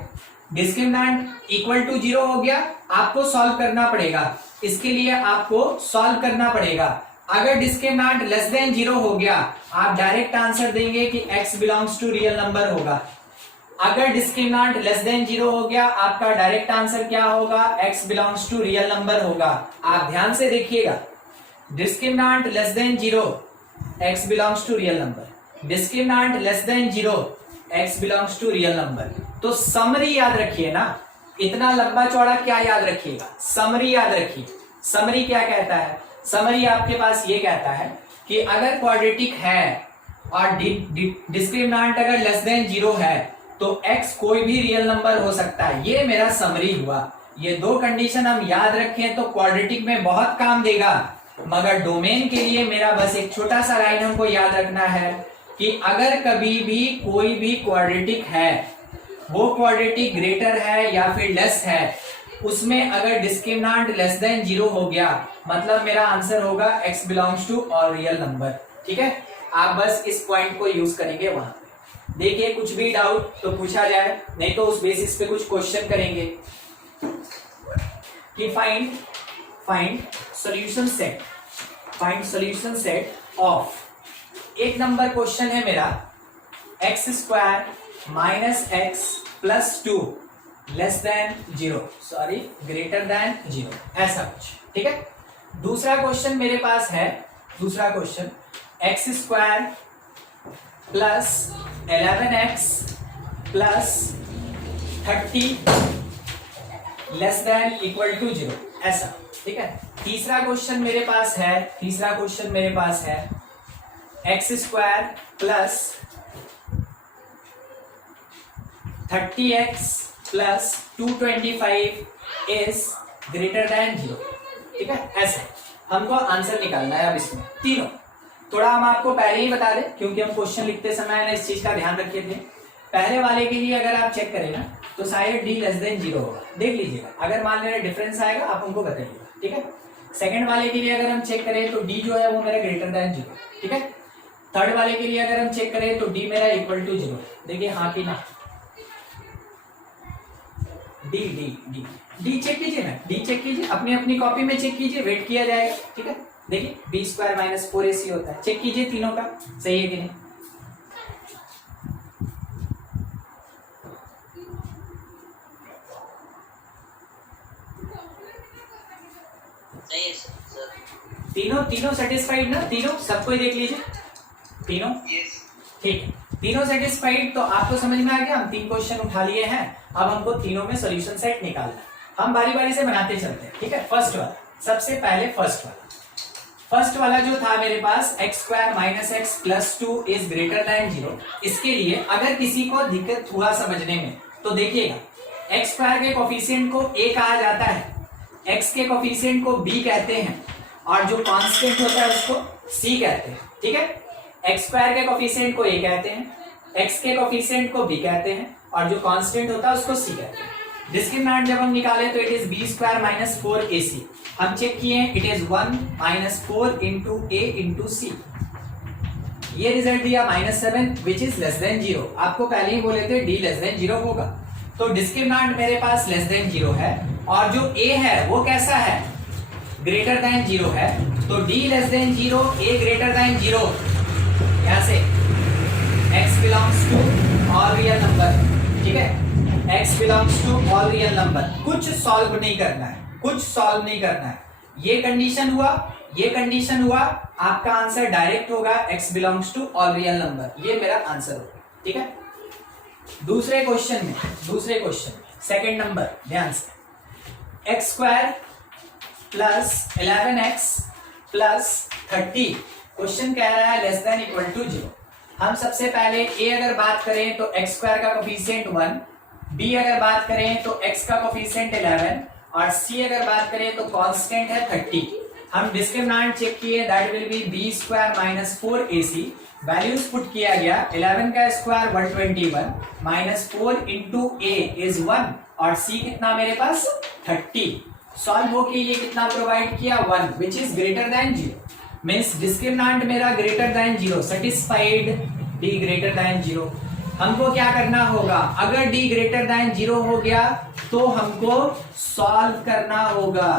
डिस्क्रिमिनेंट इक्वल टू 0 हो गया, आपको सॉल्व करना पड़ेगा। इसके लिए आपको सॉल्व करना पड़ेगा। अगर डिस्क्रिमिनेंट लेस देन 0 हो गया, आप डायरेक्ट आंसर देंगे कि x belongs to real number होगा। अगर डिस्क्रिमिनेंट लेस देन 0 हो गया, आपका डायरेक्ट आंसर क्या होगा, x belongs to real number होगा। आप ध्यान से देखिएगा, discriminant less than 0 x belongs to real number, discriminant less than 0 x belongs to real number. तो समरी याद रखिए ना, इतना लंबा चौड़ा क्या याद रखिएगा, समरी याद रखिए। समरी क्या कहता है, समरी आपके पास ये कहता है कि अगर क्वाड्रेटिक है और डिस्क्रिमिनेंट अगर लेस देन 0 है तो x कोई भी रियल नंबर हो सकता है। ये मेरा समरी हुआ। ये दो कंडीशन हम याद रखें तो क्वाड्रेटिक में बहुत काम देगा, मगर डोमेन के लिए मेरा बस एक छोटा सा लाइन हमको याद रखना है कि अगर कभी भी कोई भी क्वाड्रेटिक है, वो क्वाड्रेटिक ग्रेटर है या फिर लेस है, उसमें अगर डिस्क्रिमिनेंट लेस देन 0 हो गया मतलब मेरा आंसर होगा x belongs to all real number. ठीक है, आप बस इस पॉइंट को यूज करेंगे वहां पे। देखिए कुछ भी डाउट तो पूछा जाए, नहीं तो उस बेसिस पे कुछ क्वेश्चन करेंगे कि find solution set, find solution set of, एक नंबर क्वेश्चन है मेरा, x square minus x plus 2 less than 0, sorry greater than 0, ऐसा कुछ। ठीक है, दूसरा क्वेश्चन मेरे पास है, दूसरा question x square plus 11x plus 30 less than equal to 0, ऐसा। ठीक है, तीसरा क्वेश्चन मेरे पास है, तीसरा क्वेश्चन मेरे पास है x square plus 30x plus 225 is greater than 0। ठीक है, ऐसा हमको आंसर निकालना है। अब इसमें तीनों थोड़ा हम आपको पहले ही बता दें, क्योंकि हम क्वेश्चन लिखते समय ना इस चीज का ध्यान रखे थे। पहले वाले के लिए अगर आप चेक करें ना तो शायद d लेस देन 0 होगा, देख लीजिएगा। अगर मान लेना डिफरेंस आएगा आप हमको बताइएगा। ठीक है, सेकंड वाले के लिए अगर हम चेक करें तो d जो है वो मेरा ग्रेटर देन 0। ठीक है, थर्ड वाले के लिए अगर हम चेक करें तो d मेरा इक्वल टू 0। देखिए हाँ कि ना, डी चेक कीजिए ना, डी चेक कीजिए, अपनी अपनी कॉपी में चेक कीजिए, वेट किया जाएगा। ठीक है, देखिए बी स्क्वायर माइनस 4ac होता है, चेक कीजिए तीनों का सही है कि नहीं। नहीं सर। तीनों सेटिस्फाइड ना? तीनों सबको ही देख लीजिए, तीनों यस। ठीक है, तीनों सेटिस्फाइड। तो आपको समझ में आ गया, हम 3 क्वेश्चन उठा लिए हैं, अब हमको तीनों में सॉल्यूशन सेट निकालना है। हम बारी बारी से बनाते चलते हैं, ठीक है। फर्स्ट वाला, सबसे पहले फर्स्ट वाला जो था मेरे पास, x square minus x plus 2 is greater than 0। इसके लिए अगर किसी को दिक्कत हुआ समझने में तो देखिएगा, एक्स स्क्वायर के कोफिशिएंट को a कहा जाता है, x के कोफिशिएंट को b कहते हैं, और जो कांस्टेंट होता है उसको c कहते हैं, ठीक है। एक्स स्क्वायर के कोफिशिएंट को a कहते हैं, x के कोफिशिएंट को b कहते हैं, और जो कांस्टेंट होता है उसको c कहते हैं। डिस्क्रिमिनेंट जब हम निकाले तो it is b square minus 4ac। हम चेक किए, it is 1 minus 4 into a into c। ये रिजल्ट दिया -7 विच इज लेस देन 0। आपको पहले ही बोले थे d लेस देन 0 होगा, तो डिस्क्रिमिनेंट मेरे पास लेस देन 0 है, और जो a है वो कैसा है, ग्रेटर देन 0 है। तो d less than 0, a greater than 0, यहां से x belongs to all real number, ठीक है। x belongs to all real number, कुछ सॉल्व नहीं करना है, कुछ सॉल्व नहीं करना है। ये कंडीशन हुआ, ये कंडीशन हुआ, आपका आंसर डायरेक्ट होगा x belongs to all real number, ये मेरा आंसर होगा, ठीक है। दूसरे क्वेश्चन में सेकंड नंबर, ध्यान से, x square plus 11x plus 30, question कह रहा है लेस देन इक्वल टू 0। हम सबसे पहले a अगर बात करें तो x स्क्वायर का कोफिशिएंट 1, b अगर बात करें तो x का कोफिशिएंट 11, और c अगर बात करें तो कांस्टेंट है 30। हम डिस्क्रिमिनेंट चेक किए, that will be b square minus 4ac। Values put किया गया, 11 का square 121 minus 4 into a is 1, और c कितना मेरे पास 30। सॉल्व होके ये कितना प्रोवाइड किया, 1 which is greater than 0। Means discriminant मेरा greater than 0, satisfied d greater than 0। हमको क्या करना होगा, अगर d ग्रेटर देन 0 हो गया तो हमको सॉल्व करना होगा,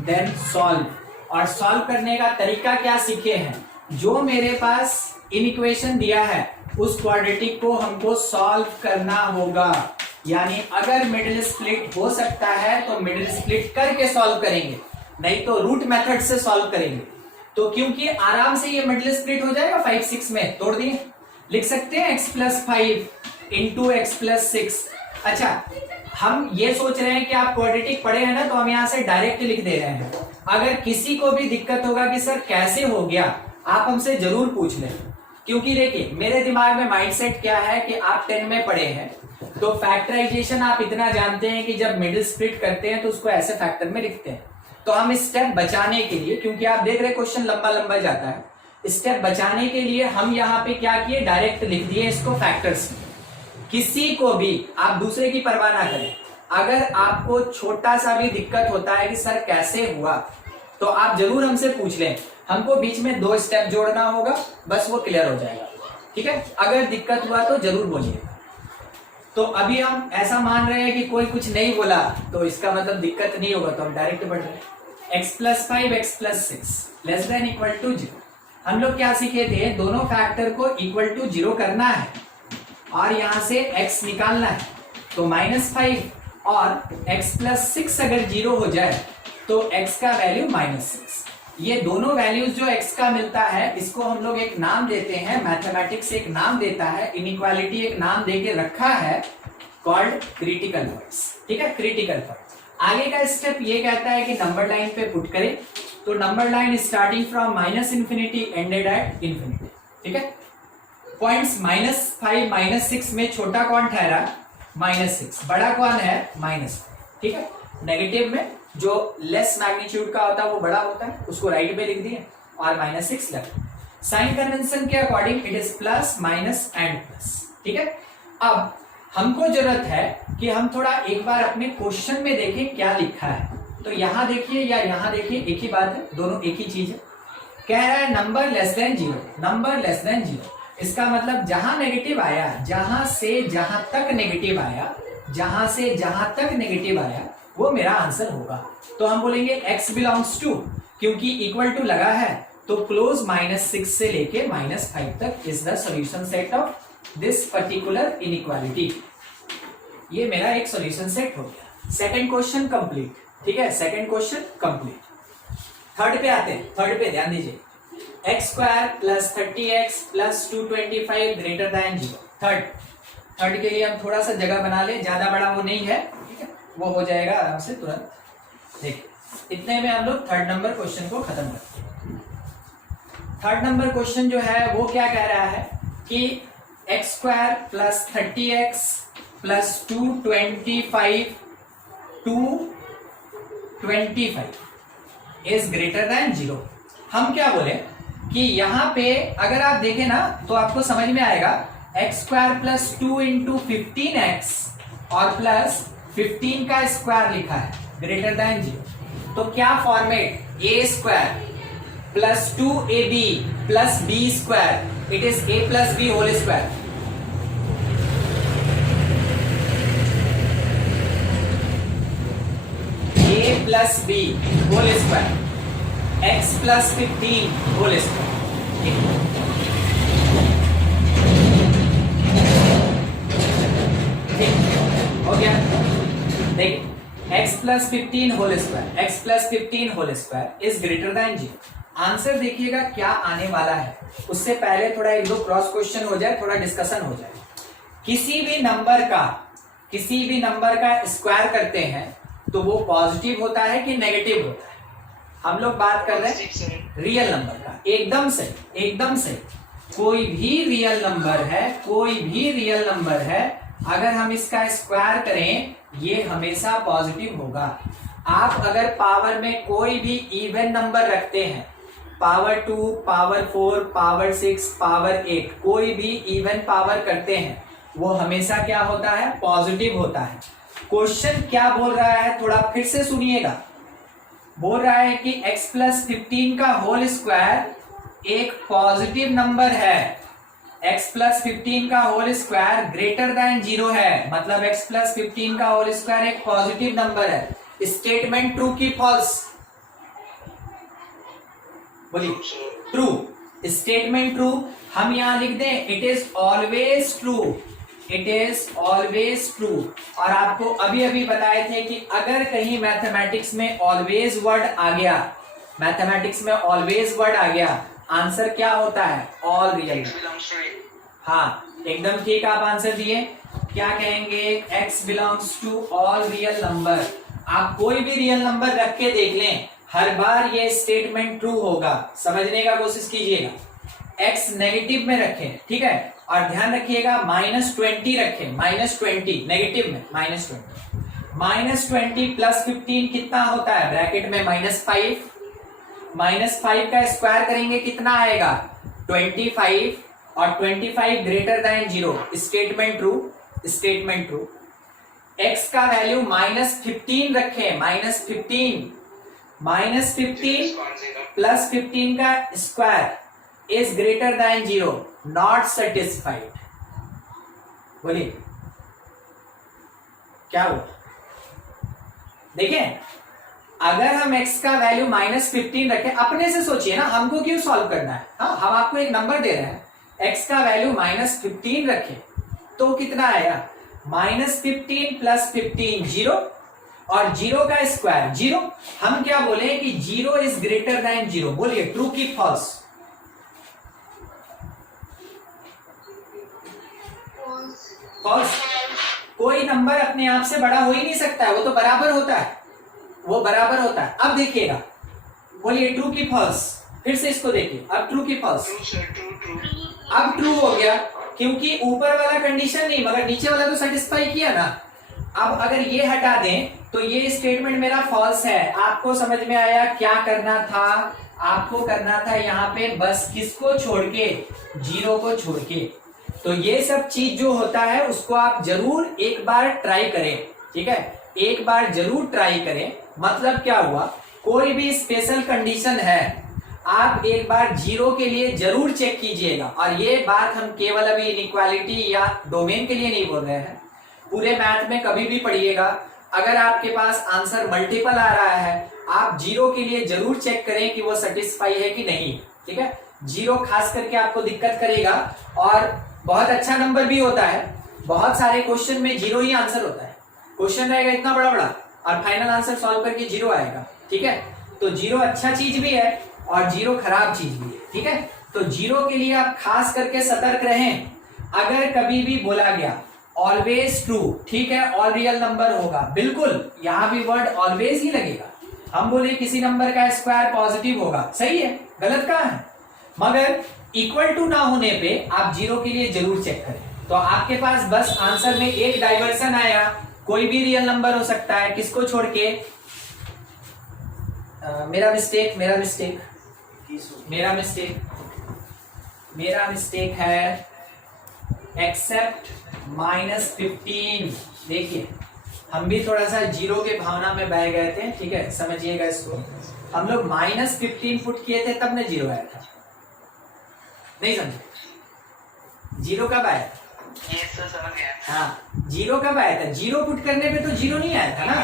देन सॉल्व। और सॉल्व करने का तरीका क्या सीखे हैं, जो मेरे पास इनइक्वेशन दिया है उस क्वाड्रेटिक को हमको सॉल्व करना होगा। यानी अगर मिडिल स्प्लिट हो सकता है तो मिडिल स्प्लिट करके सॉल्व करेंगे, नहीं तो रूट मेथड से सॉल्व करेंगे। तो क्योंकि आराम से ये मिडिल स्प्लिट हो जाएगा, 5 6 में तोड़ दिए, लिख सकते हैं x plus 5 into x plus 6। अच्छा, हम ये सोच रहे हैं कि आप क्वाड्रेटिक पढ़े हैं ना, तो हम यहाँ से डायरेक्ट लिख दे रहे हैं। अगर किसी को भी दिक्कत होगा कि सर कैसे हो गया, आप हमसे जरूर पूछ लें, क्योंकि देखिए मेरे दिमाग में माइंडसेट क्या है कि आप 10 में पढ़े हैं, तो फैक्टराइजेशन आप इतना जानते हैं कि जब मिडिल स्प्लिट करते हैं तो उसको ऐसे फैक्टर में लिखते हैं। तो हम स्टेप बचाने के लिए, क्योंकि आप देख रहे क्वेश्चन लंबा लंबा जाता है, स्टेप बचाने के लिए हम यहाँ पे क्या किए, डायरेक्ट लिख दिए इसको फैक्टर्स। किसी को भी आप दूसरे की परवाह ना करें, अगर आपको छोटा सा भी दिक्कत होता है कि सर कैसे हुआ, तो आप जरूर हमसे पूछ लें, हमको बीच में 2 स्टेप जोड़ना होगा, बस वो क्लियर हो जाएगा, ठीक है। अगर दिक्कत हुआ तो जरूर बोलिए। तो अभी हम ऐसा मान रहे हैं कि कोई कुछ नहीं बोला तो इसका मतलब दिक्कत नहीं होगा, तो हम डायरेक्ट बढ़ रहे हैं। x plus 5 x plus 6 less than equal to 0। हम लोग क्या सीखे थे, दोनों फैक्टर को इक्वल टू 0 करना है और यहां से x निकालना है। तो -5 और x प्लस 6 अगर 0 हो जाए तो x का वैल्यू -6। ये दोनों वैल्यूज जो x का मिलता है, इसको हम लोग एक नाम देते हैं, मैथमेटिक्स एक नाम देता है, इनइक्वालिटी एक नाम देके रखा है, कॉल्ड क्रिटिकल पॉइंट्स, ठीक है, क्रिटिकल पॉइंट्स। आगे का स्टेप ये कहता है कि नंबर लाइन पे पुट करें, तो number line starting from -infinity ended at infinity, ठीक है। पॉइंट्स -5 -6 में छोटा कौन ठहरा, -6, बड़ा कौन है -5, ठीक है। नेगेटिव में जो लेस मैग्नीट्यूड का होता है वो बड़ा होता है, उसको राइट पे लिख दिए और -6 लेफ्ट। साइन कन्वेंशन के according it is plus minus and plus, ठीक है। अब हमको जरूरत है कि हम थोड़ा एक बार अपने क्वेश्चन में देखें क्या लिखा है। तो यहां देखिए या यहां देखिए, एक ही बात है, दोनों एक ही चीज है। कह रहा है number less than 0, number less than 0। इसका मतलब जहां नेगेटिव आया, जहां से जहां तक नेगेटिव आया, जहां से जहां तक नेगेटिव आया, वो मेरा आंसर होगा। तो हम बोलेंगे x बिलोंग्स टू, क्योंकि इक्वल टू लगा है तो क्लोज -6 से लेके -5 तक is the solution set of this particular inequality. ये मेरा एक सॉल्यूशन सेट हो गया। सेकंड क्वेश्चन कंप्लीट, ठीक है, सेकंड क्वेश्चन कंप्लीट। थर्ड पे आते हैं, थर्ड पे ध्यान दीजिए, x square plus 30x plus 225 greater than 0। Third के लिए हम थोड़ा सा जगह बना ले, ज्यादा बड़ा वो नहीं है, ठीक है, वो हो जाएगा आराम से तुरंत। देखिए इतने में हम लोग थर्ड नंबर क्वेश्चन को खत्म करते हैं। थर्ड नंबर क्वेश्चन जो है वो क्या कह रहा है कि x square plus 30x plus 225 is greater than 0। हम क्या बोले कि यहां पे अगर आप देखें ना तो आपको समझ में आएगा, x square plus 2 into 15x और प्लस 15 का स्क्वायर लिखा है ग्रेटर देन 0। तो क्या format, a square plus 2ab प्लस b square, it is a plus b whole square. a plus b whole square x plus 15 whole square. हो गया, देखिए x plus 15 whole square, x plus 15 whole square is greater than 0। Answer देखिएगा क्या आने वाला है, उससे पहले थोड़ा एक दो क्रॉस क्वेश्चन हो जाए, थोड़ा डिस्कशन हो जाए। किसी भी नंबर का स्क्वायर करते हैं तो वो पॉजिटिव होता है कि नेगेटिव होता है? हम लोग बात कर रहे हैं रियल नंबर का। एकदम से कोई भी रियल नंबर है, अगर हम इसका स्क्वायर करें ये हमेशा पॉजिटिव होगा। आप अगर पावर में कोई भी इवन नंबर रखते हैं, पावर 2, पावर 4, पावर 6, पावर 8, कोई भी इवन पावर करते हैं वो हमेशा क्या होता है, पॉजिटिव होता है। क्वेश्चन क्या बोल रहा है थोड़ा फिर से सुनिएगा, बोल रहा है कि x प्लस 15 का होल स्क्वायर एक पॉजिटिव नंबर है, x प्लस 15 का होल स्क्वायर ग्रेटर देन 0 है, मतलब x प्लस 15 का होल स्क्वायर एक पॉजिटिव नंबर है। स्टेटमेंट ट्रू की फॉल्स, बोलिए ट्रू। स्टेटमेंट ट्रू, हम यहां लिख दें it is always true, it is always true. और आपको अभी अभी बताए थे कि अगर कहीं मैथमेटिक्स में ऑलवेज वर्ड आ गया, आंसर क्या होता है, ऑल रियल। हाँ एकदम ठीक, आप आंसर दिए। क्या कहेंगे, x belongs to all real number. आप कोई भी रियल नंबर रख के देख लें, हर बार ये स्टेटमेंट ट्रू होगा। समझने का कोशिश कीजिएगा, x नेगेटिव में रखें, ठीक है, और ध्यान रखिएगा -20 रखें, -20 नेगेटिव में, -20 प्लस 15 कितना होता है, ब्रैकेट में -5, -5 का स्क्वायर करेंगे कितना आएगा, 25, और 25 greater than 0। Statement true. x का वैल्यू -15 रखें, -15 प्लस 15 का square is greater than 0, not satisfied. बोलिए क्या हुआ, देखिए अगर हम x का वैल्यू -15 रखें, अपने से सोचिए ना, हमको क्यों सॉल्व करना है, हाँ हम आपको एक नंबर दे रहे हैं, x का वैल्यू -15 रखें तो कितना आया, -15 प्लस 15 0, और 0 का स्क्वायर 0। हम क्या बोले कि 0 इज ग्रेटर देन 0। बोलिए ट्रू की फॉल्स, फॉल्स। कोई नंबर अपने आप से बड़ा हो ही नहीं सकता है, वो तो बराबर होता है, अब देखिएगा, बोलिए ट्रू की फॉल्स, फिर से इसको देखिए, अब ट्रू की फॉल्स, अब ट्रू हो गया क्योंकि ऊपर वाला कंडीशन नहीं मगर नीचे वाला तो सेटिस्फाई किया ना। अब अगर ये हटा दें तो ये स्टेटमेंट मेरा फॉल्स है। आपको समझ में आया क्या करना था, आपको करना था यहाँ पे बस किसको छोड़ के, 0 को छोड़ के। तो ये सब चीज जो होता है उसको आप जरूर एक बार ट्राई करें, ठीक है, एक बार जरूर ट्राई करें। मतलब क्या हुआ, कोई भी स्पेशल कंडीशन है आप एक बार 0 के लिए जरूर चेक कीजिएगा। और ये बात हम केवल अभी इनइक्वालिटी या डोमेन के लिए नहीं बोल रहे हैं, पूरे मैथ में कभी भी पढ़िएगा, अगर आपके पास आंसर मल्टीपल आ रहा है आप 0 के लिए जरूर चेक करें कि वो सेटिस्फाई है कि नहीं, ठीक है। 0 खास करके आपको दिक्कत करेगा और बहुत अच्छा नंबर भी होता है। बहुत सारे क्वेश्चन में 0 ही आंसर होता है, क्वेश्चन रहेगा इतना बड़ा बड़ा और फाइनल आंसर सॉल्व करके 0 आएगा, ठीक है। तो जीरो अच्छा चीज भी है और जीरो खराब चीज भी है, ठीक है। तो जीरो के लिए आप खास करके सतर्क रहें। अगर कभी भी बोला गया ऑलवेज ट्रू, ठीक है, ऑल रियल नंबर होगा, बिल्कुल यहां भी वर्ड ऑलवेज ही लगेगा। हम बोले किसी नंबर का स्क्वायर पॉजिटिव होगा, सही है, गलत कहां है। मगर इक्वल टू ना होने पे आप जीरो के लिए जरूर चेक करें। तो आपके पास बस आंसर में एक डाइवर्सन आया, कोई भी रियल नंबर हो सकता है, किसको छोड़ के, मेरा मिस्टेक है एक्सेप्ट -15। देखिए हम भी थोड़ा सा जीरो के भावना में बह गए थे, ठीक है, समझिएगा इसको। हम लोग -15 पुट किए थे तब ने जीरो आया था, नहीं समझे? जीरो कब आया था? यस सर, समझ गया। हाँ, जीरो कब आया था? जीरो पुट करने पे तो जीरो नहीं आया था ना,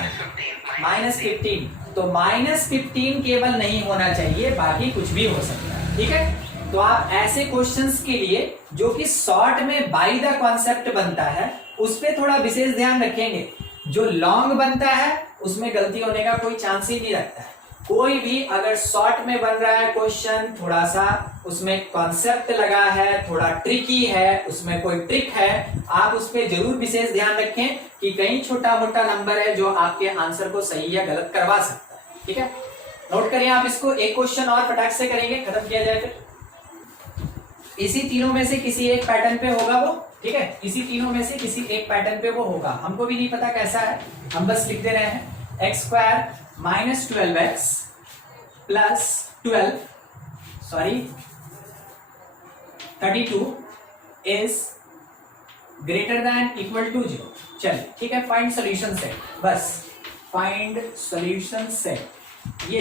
-15। तो -15 केवल नहीं होना चाहिए, बाकी कुछ भी हो सकता है, ठीक है। तो आप ऐसे क्वेश्चंस के लिए जो कि शॉर्ट में बाय द कॉन्सेप्ट बनता है उस पे थोड़ा विशेष ध्यान रखेंगे। जो लॉन्ग बनता है उसमें गलती होने का कोई चांस ही नहीं रखता है। कोई भी अगर शॉर्ट में बन रहा है क्वेश्चन, थोड़ा सा उसमें कॉन्सेप्ट लगा है, थोड़ा ट्रिकी है, उसमें कोई ट्रिक है, आप उस पर जरूर विशेष ध्यान रखें कि कहीं छोटा मोटा नंबर है जो आपके आंसर को सही या गलत करवा सकता है, ठीक है। नोट करें आप इसको। एक क्वेश्चन और फटाक से करेंगे, खत्म किया जाए फिर। इसी तीनों में से किसी एक पैटर्न पे होगा वो, ठीक है, इसी तीनों में से किसी एक पैटर्न पे वो होगा। हमको भी नहीं पता कैसा है, हम बस लिख दे रहे हैं x² - 12x + 32 is greater than equal to 0। चलिए ठीक है, फाइंड सॉल्यूशन सेट, बस फाइंड सॉल्यूशन सेट। ये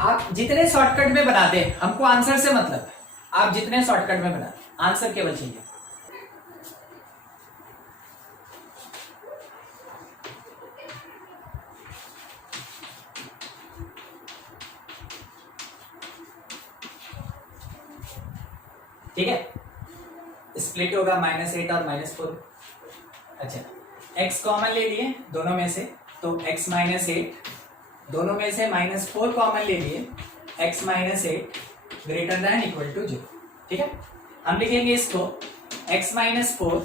आप जितने शॉर्टकट में बना दे, हमको आंसर से मतलब है, आप जितने शॉर्टकट में बना, आंसर केवल चाहिए। ठीक है, स्प्लिट होगा -8 और -4। अच्छा, x कॉमन ले लिए दोनों में से, तो x - 8, दोनों में से -4 कॉमन ले लिए, x - 8 greater than equal to 0। ठीक है, हम लिखेंगे इसको x - 4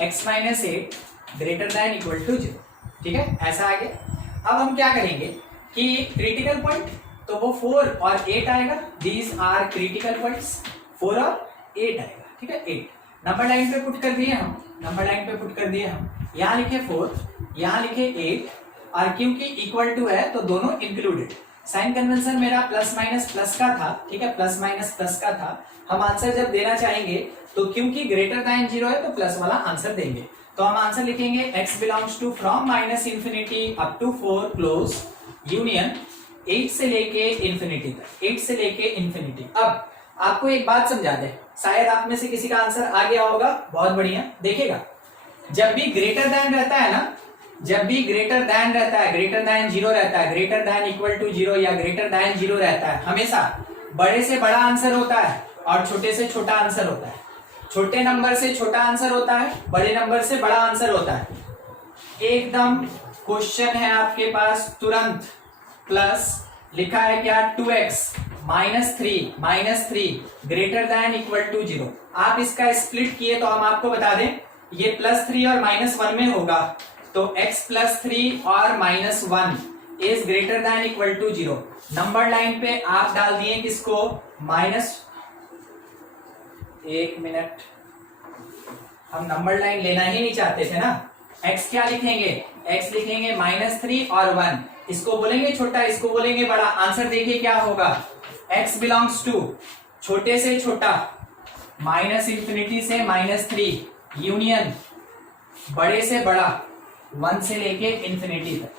x - 8 greater than equal to 0। ठीक है, ऐसा आगे। अब हम क्या करेंगे कि क्रिटिकल पॉइंट, तो वो 4 और 8 आएगा। दीज आर क्रिटिकल पॉइंट्स, 4 और 8 आएगा। ठीक है, 8 नंबर लाइन पे पुट कर दिए हम, नंबर लाइन पे पुट कर दिए हम। यहाँ लिखे 4, यहाँ लिखे 8, और क्योंकि इक्वल टू है तो दोनों इंक्लूडेड। साइन कन्वेंशन मेरा प्लस माइनस प्लस का था। ठीक है, प्लस माइनस प्लस का था। हम आंसर जब देना चाहेंगे तो क्योंकि ग्रेटर दैन 0 है तो प्लस वाला आंसर देंगे। तो हम आंसर लिखेंगे x belongs to from -∞ up to 4 close union 8 से लेके इंफिनिटी तक, 8 से लेके इंफिनिटी। अब आपको एक बात समझा दे, शायद आप में से किसी का आंसर आ गया होगा, बहुत बढ़िया। देखिएगा, जब भी ग्रेटर दैन रहता है ना, जब भी ग्रेटर दैन रहता है, ग्रेटर दैन 0 रहता है, ग्रेटर दैन इक्वल टू 0 या ग्रेटर दैन 0 रहता है, हमेशा बड़े से बड़ा आंसर होता है और छोटे से छोटा आंसर होता है। छोटे नंबर से छोटा आंसर होता है, बड़े नंबर से बड़ा आंसर होता है। एकदम क्वेश्चन है आपके पास तुरंत, प्लस लिखा है क्या, 2x -3 greater than equal to 0। आप इसका स्प्लिट किए तो हम आपको बता दें, ये +3 और -1 में होगा, तो x + 3 और -1 is greater than equal to 0। Number line पे आप डाल दिए किसको, एक मिनट, हम नंबर लाइन लेना ही नहीं चाहते थे ना। x क्या लिखेंगे, x लिखेंगे -3 और 1, इसको बोलेंगे छोटा, इसको बोलेंगे बड़ा। आंसर देखिए क्या होगा, x बिलोंग्स टू छोटे से छोटा -∞ से -3 यूनियन बड़े से बड़ा 1 से लेके इंफिनिटी तक।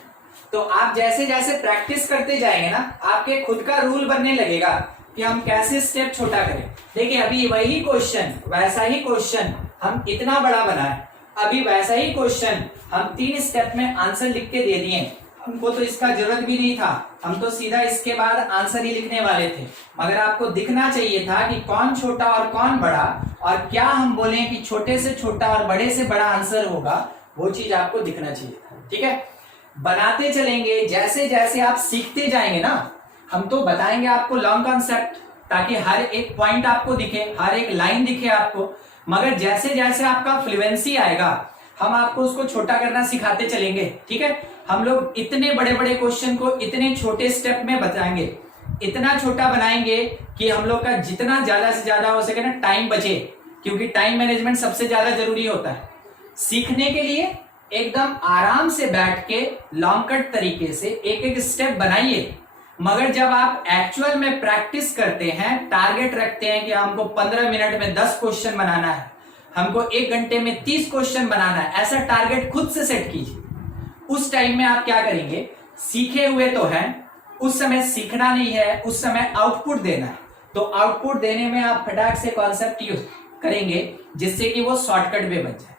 तो आप जैसे जैसे प्रैक्टिस करते जाएंगे ना, आपके खुद का रूल बनने लगेगा कि हम कैसे स्टेप छोटा करें। देखिए, अभी वही क्वेश्चन, वैसा ही क्वेश्चन हम इतना बड़ा बनाए, अभी वैसा ही क्वेश्चन हम 3 स्टेप में आंसर लिख के दे दिए। हमको तो इसका जरूरत भी नहीं था, हम तो सीधा इसके बाद आंसर ही लिखने वाले थे। मगर आपको दिखना चाहिए था कि कौन छोटा और कौन बड़ा, और क्या हम बोले कि छोटे से छोटा और बड़े से बड़ा आंसर होगा, वो चीज आपको दिखना चाहिए था। ठीक है, बनाते चलेंगे, जैसे जैसे आप सीखते जाएंगे ना, हम तो बताएंगे आपको लॉन्ग कॉन्सेप्ट ताकि हर एक पॉइंट आपको दिखे, हर एक लाइन दिखे आपको, मगर जैसे जैसे आपका फ्लुएंसी आएगा हम आपको उसको छोटा करना सिखाते चलेंगे। ठीक है, हम लोग इतने बड़े बड़े क्वेश्चन को इतने छोटे स्टेप में बताएंगे, इतना छोटा बनाएंगे कि हम लोग का जितना ज्यादा से ज्यादा हो सके ना टाइम बचे, क्योंकि टाइम मैनेजमेंट सबसे ज्यादा जरूरी होता है सीखने के लिए। एकदम आराम से बैठ के लॉन्ग कट तरीके से एक एक स्टेप बनाइए, मगर जब आप एक्चुअल में प्रैक्टिस करते हैं, टारगेट रखते हैं कि हमको 15 मिनट में 10 क्वेश्चन बनाना है, हमको 1 घंटे में 30 क्वेश्चन बनाना है, ऐसा टारगेट खुद से सेट कीजिए। उस टाइम में आप क्या करेंगे, सीखे हुए तो हैं, उस समय सीखना नहीं है, उस समय आउटपुट देना है, तो आउटपुट देने में आप फटाक से कॉन्सेप्ट यूज करेंगे जिससे कि वो शॉर्टकट में बन जाए।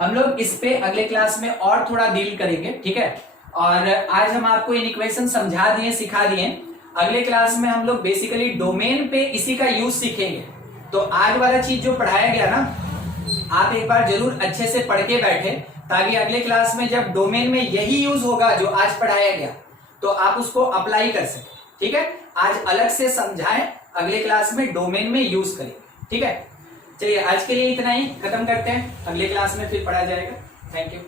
हम लोग इस पे अगले क्लास में और थोड़ा डील करेंगे। ठीक है, और आज हम आपको इन इक्वेशन समझा दिए, सिखा दिए। अगले क्लास में हम लोग बेसिकली डोमेन पे इसी का यूज सीखेंगे। तो आज वाला चीज जो पढ़ाया गया ना, आप एक बार जरूर अच्छे से पढ़ के बैठे, ताकि अगले क्लास में जब डोमेन में यही यूज होगा जो आज पढ़ाया गया तो आप उसको अप्लाई कर सके। ठीक है, आज अलग से समझाएं, अगले क्लास में डोमेन में यूज करेंगे। ठीक है, चलिए आज के लिए इतना ही, खत्म करते हैं, अगले क्लास में फिर पढ़ा जाएगा। Thank you.